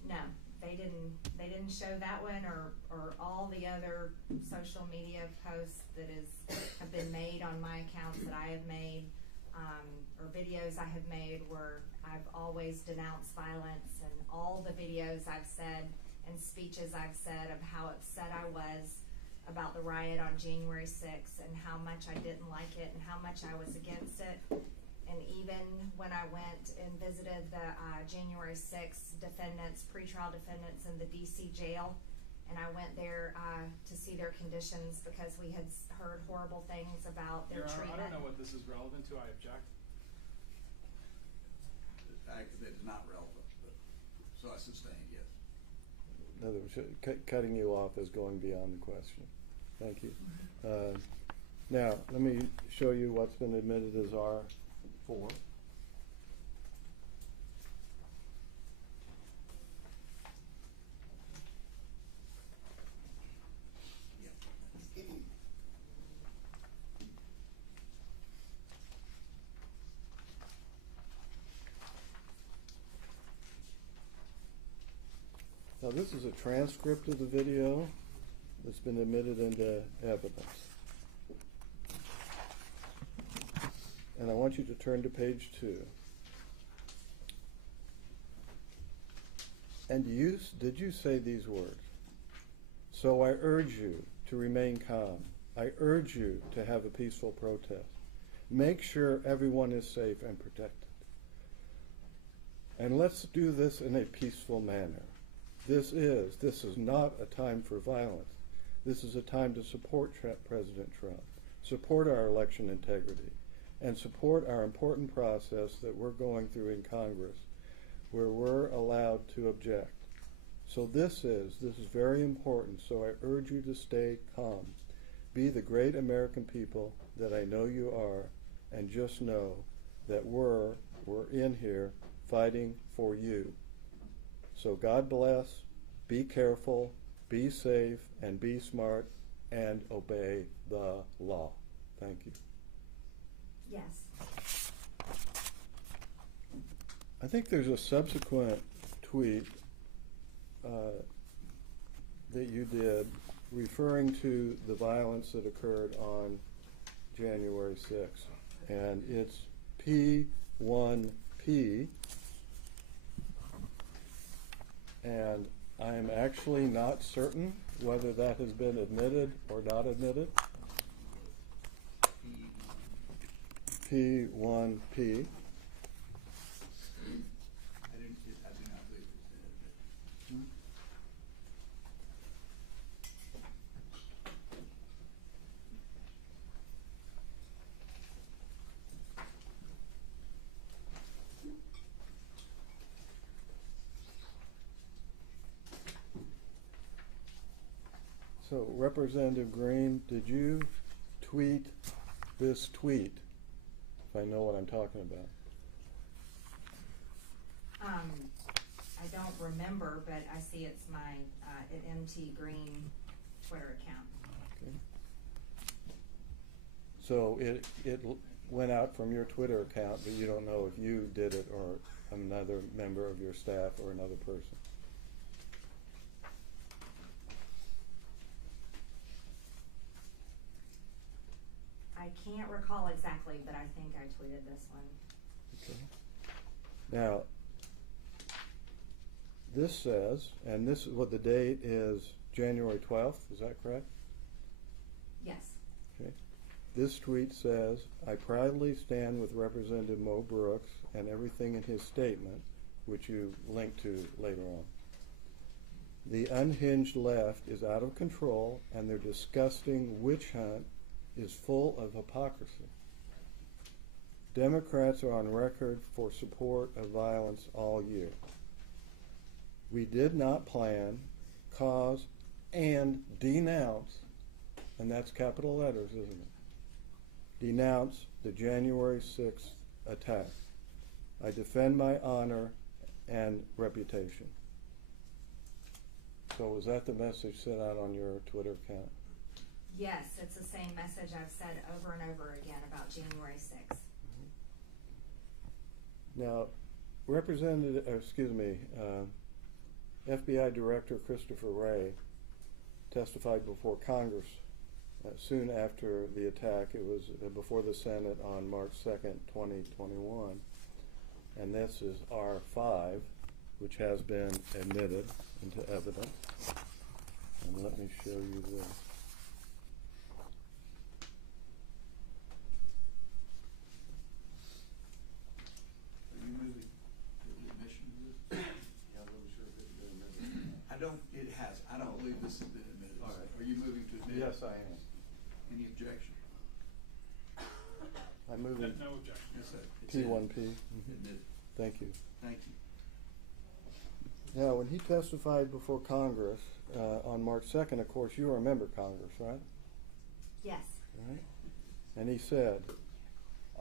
No, they didn't show that one or all the other social media posts that have been made on my accounts that I have made, or videos I have made where I've always denounced violence, and all the videos I've said and speeches I've said of how upset I was about the riot on January 6th and how much I didn't like it and how much I was against it. And even when I went and visited the January 6th defendants, pretrial defendants in the DC jail, and I went there to see their conditions because we had heard horrible things about their Your Honor, treatment. I don't know what this is relevant to. I object. It's not relevant, but, so I sustain, yes. In other words, cutting you off is going beyond the question. Thank you. Now, let me show you what's been admitted as R4. Now, this is a transcript of the video that's been admitted into evidence. And I want you to turn to page 2. And did you say these words? So I urge you to remain calm. I urge you to have a peaceful protest. Make sure everyone is safe and protected. And let's do this in a peaceful manner. This is not a time for violence. This is a time to support President Trump, support our election integrity, and support our important process that we're going through in Congress, where we're allowed to object. So this is very important. So I urge you to stay calm. Be the great American people that I know you are, and just know that we're in here fighting for you. So God bless, be careful, be safe, and be smart, and obey the law. Thank you. Yes. I think there's a subsequent tweet that you did referring to the violence that occurred on January 6th. And it's P1P. And I am actually not certain whether that has been admitted or not admitted. P1P. I do not believe it's been. So, Representative Greene, did you tweet this tweet? If I know what I'm talking about. I don't remember, but I see it's my MT Green Twitter account. Okay. So it went out from your Twitter account, but you don't know if you did it or another member of your staff or another person. I can't recall exactly, but I think I tweeted this one. Okay. Now, this says, and this is what the date is, January 12th, is that correct? Yes. Okay. This tweet says, I proudly stand with Representative Mo Brooks and everything in his statement, which you link to later on. The unhinged left is out of control, and their disgusting witch hunt is full of hypocrisy. Democrats are on record for support of violence all year. We did not plan, cause, and denounce, and that's capital letters, isn't it? Denounce the January 6th attack. I defend my honor and reputation. So was that the message sent out on your Twitter account? Yes, it's the same message I've said over and over again about January 6th. Now, FBI Director Christopher Wray testified before Congress soon after the attack. It was before the Senate on March 2nd, 2021. And this is R5, which has been admitted into evidence. And let me show you this. Are you moving to the admission of this? Yeah, I wasn't sure if it had been admitted. I don't believe this has been admitted. All right. Are you moving to admit? Yes, I am. Any objection? I'm moving No objection. Yes, sir. It's P1P. admitted. Thank you. Thank you. Now, when he testified before Congress on March 2nd, of course, you remember Congress, right? Yes. Right? And he said,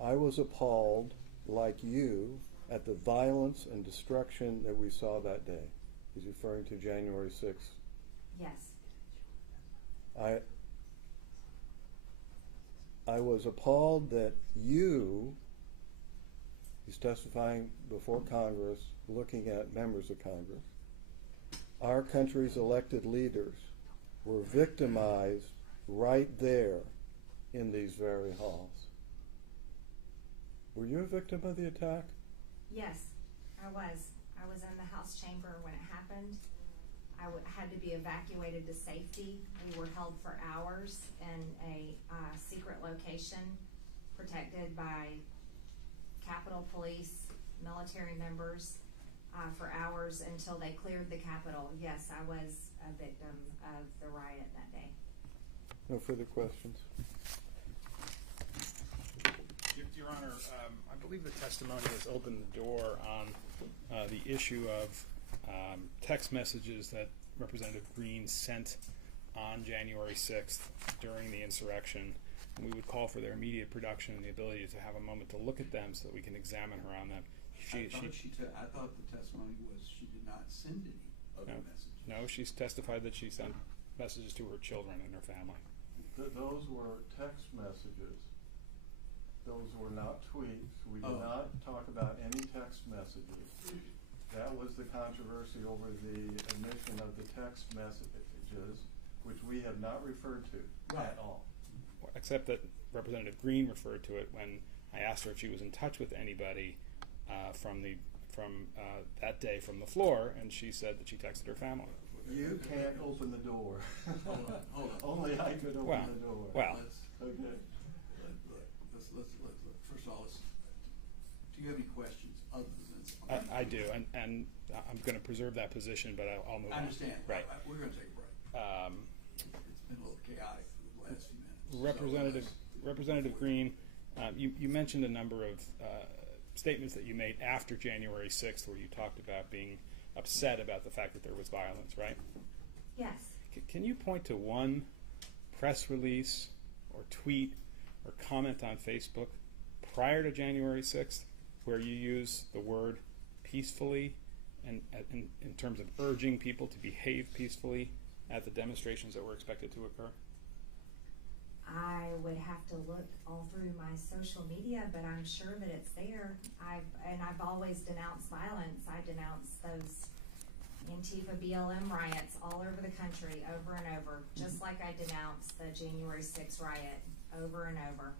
I was appalled, like you, at the violence and destruction that we saw that day. He's referring to January 6th. Yes. I was appalled that you, he's testifying before Congress, looking at members of Congress, our country's elected leaders were victimized right there in these very halls. Were you a victim of the attack? Yes, I was. I was in the House chamber when it happened. I had to be evacuated to safety. We were held for hours in a secret location protected by Capitol Police, military members, for hours until they cleared the Capitol. Yes, I was a victim of the riot that day. No further questions. Your Honor, I believe the testimony has opened the door on the issue of text messages that Representative Greene sent on January 6th during the insurrection. And we would call for their immediate production and the ability to have a moment to look at them so that we can examine her on them. I thought the testimony was she did not send any other messages. No, she's testified that she sent messages to her children and her family. Those were text messages. Those were not tweets. We did not talk about any text messages. That was the controversy over the admission of the text messages, which we have not referred to at all. Except that Representative Greene referred to it when I asked her if she was in touch with anybody from that day from the floor, and she said that she texted her family. You can't open the door. Hold on. Only I could open the door. Well. Okay. Let's first of all, do you have any questions other than this? I do, and I'm going to preserve that position, but I'll move on. I understand. Right. We're going to take a break. It's been a little chaotic for the last few minutes. Representative Greene, you mentioned a number of statements that you made after January 6th where you talked about being upset about the fact that there was violence, right? Yes. Can you point to one press release or tweet or comment on Facebook prior to January 6th where you use the word peacefully and in terms of urging people to behave peacefully at the demonstrations that were expected to occur? I would have to look all through my social media, but I'm sure that it's there. I've always denounced violence. I denounced those Antifa BLM riots all over the country over and over, just like I denounced the January 6th riot over and over.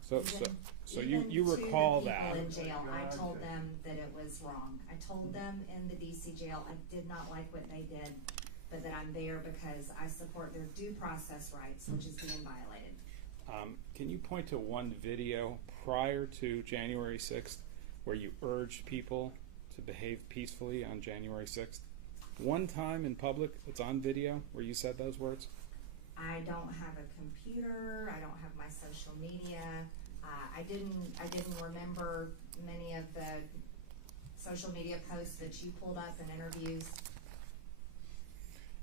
So you recall that? Even to the people in jail, I told them that it was wrong. I told them in the DC jail I did not like what they did, but that I'm there because I support their due process rights, which is being violated. Can you point to one video prior to January 6th where you urged people to behave peacefully on January 6th? One time in public that's on video where you said those words? I don't have a computer. I don't have my social media. I didn't remember many of the social media posts that you pulled up in interviews.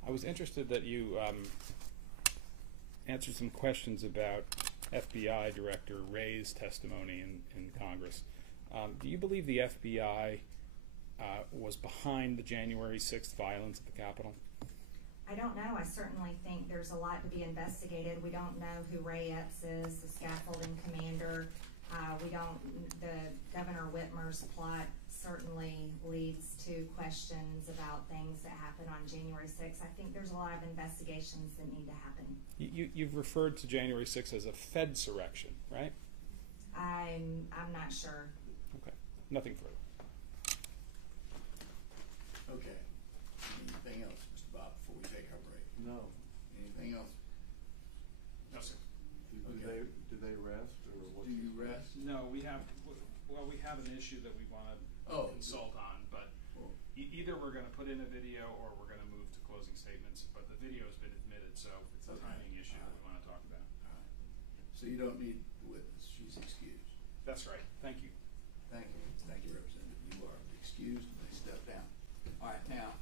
I was interested that you answered some questions about FBI Director Wray's testimony in Congress. Do you believe the FBI was behind the January 6th violence at the Capitol? I don't know. I certainly think there's a lot to be investigated. We don't know who Ray Epps is, the scaffolding commander. Governor Whitmer's plot certainly leads to questions about things that happened on January 6th. I think there's a lot of investigations that need to happen. You've referred to January 6th as a Fedsurrection, right? I'm not sure. Okay. Nothing further. Okay. Anything else, Mr. Bob, before we take our break? No. Anything else? No, sir. Do they rest, or what? Do you rest? No, we have an issue that we want to consult on, but either we're going to put in a video or we're going to move to closing statements, but the video's been admitted, so it's a timing issue that we want to talk about. All right. So you don't need the witness. She's excused. That's right. Thank you. Thank you. Thank you, Representative. You are excused. They step down. All right, now,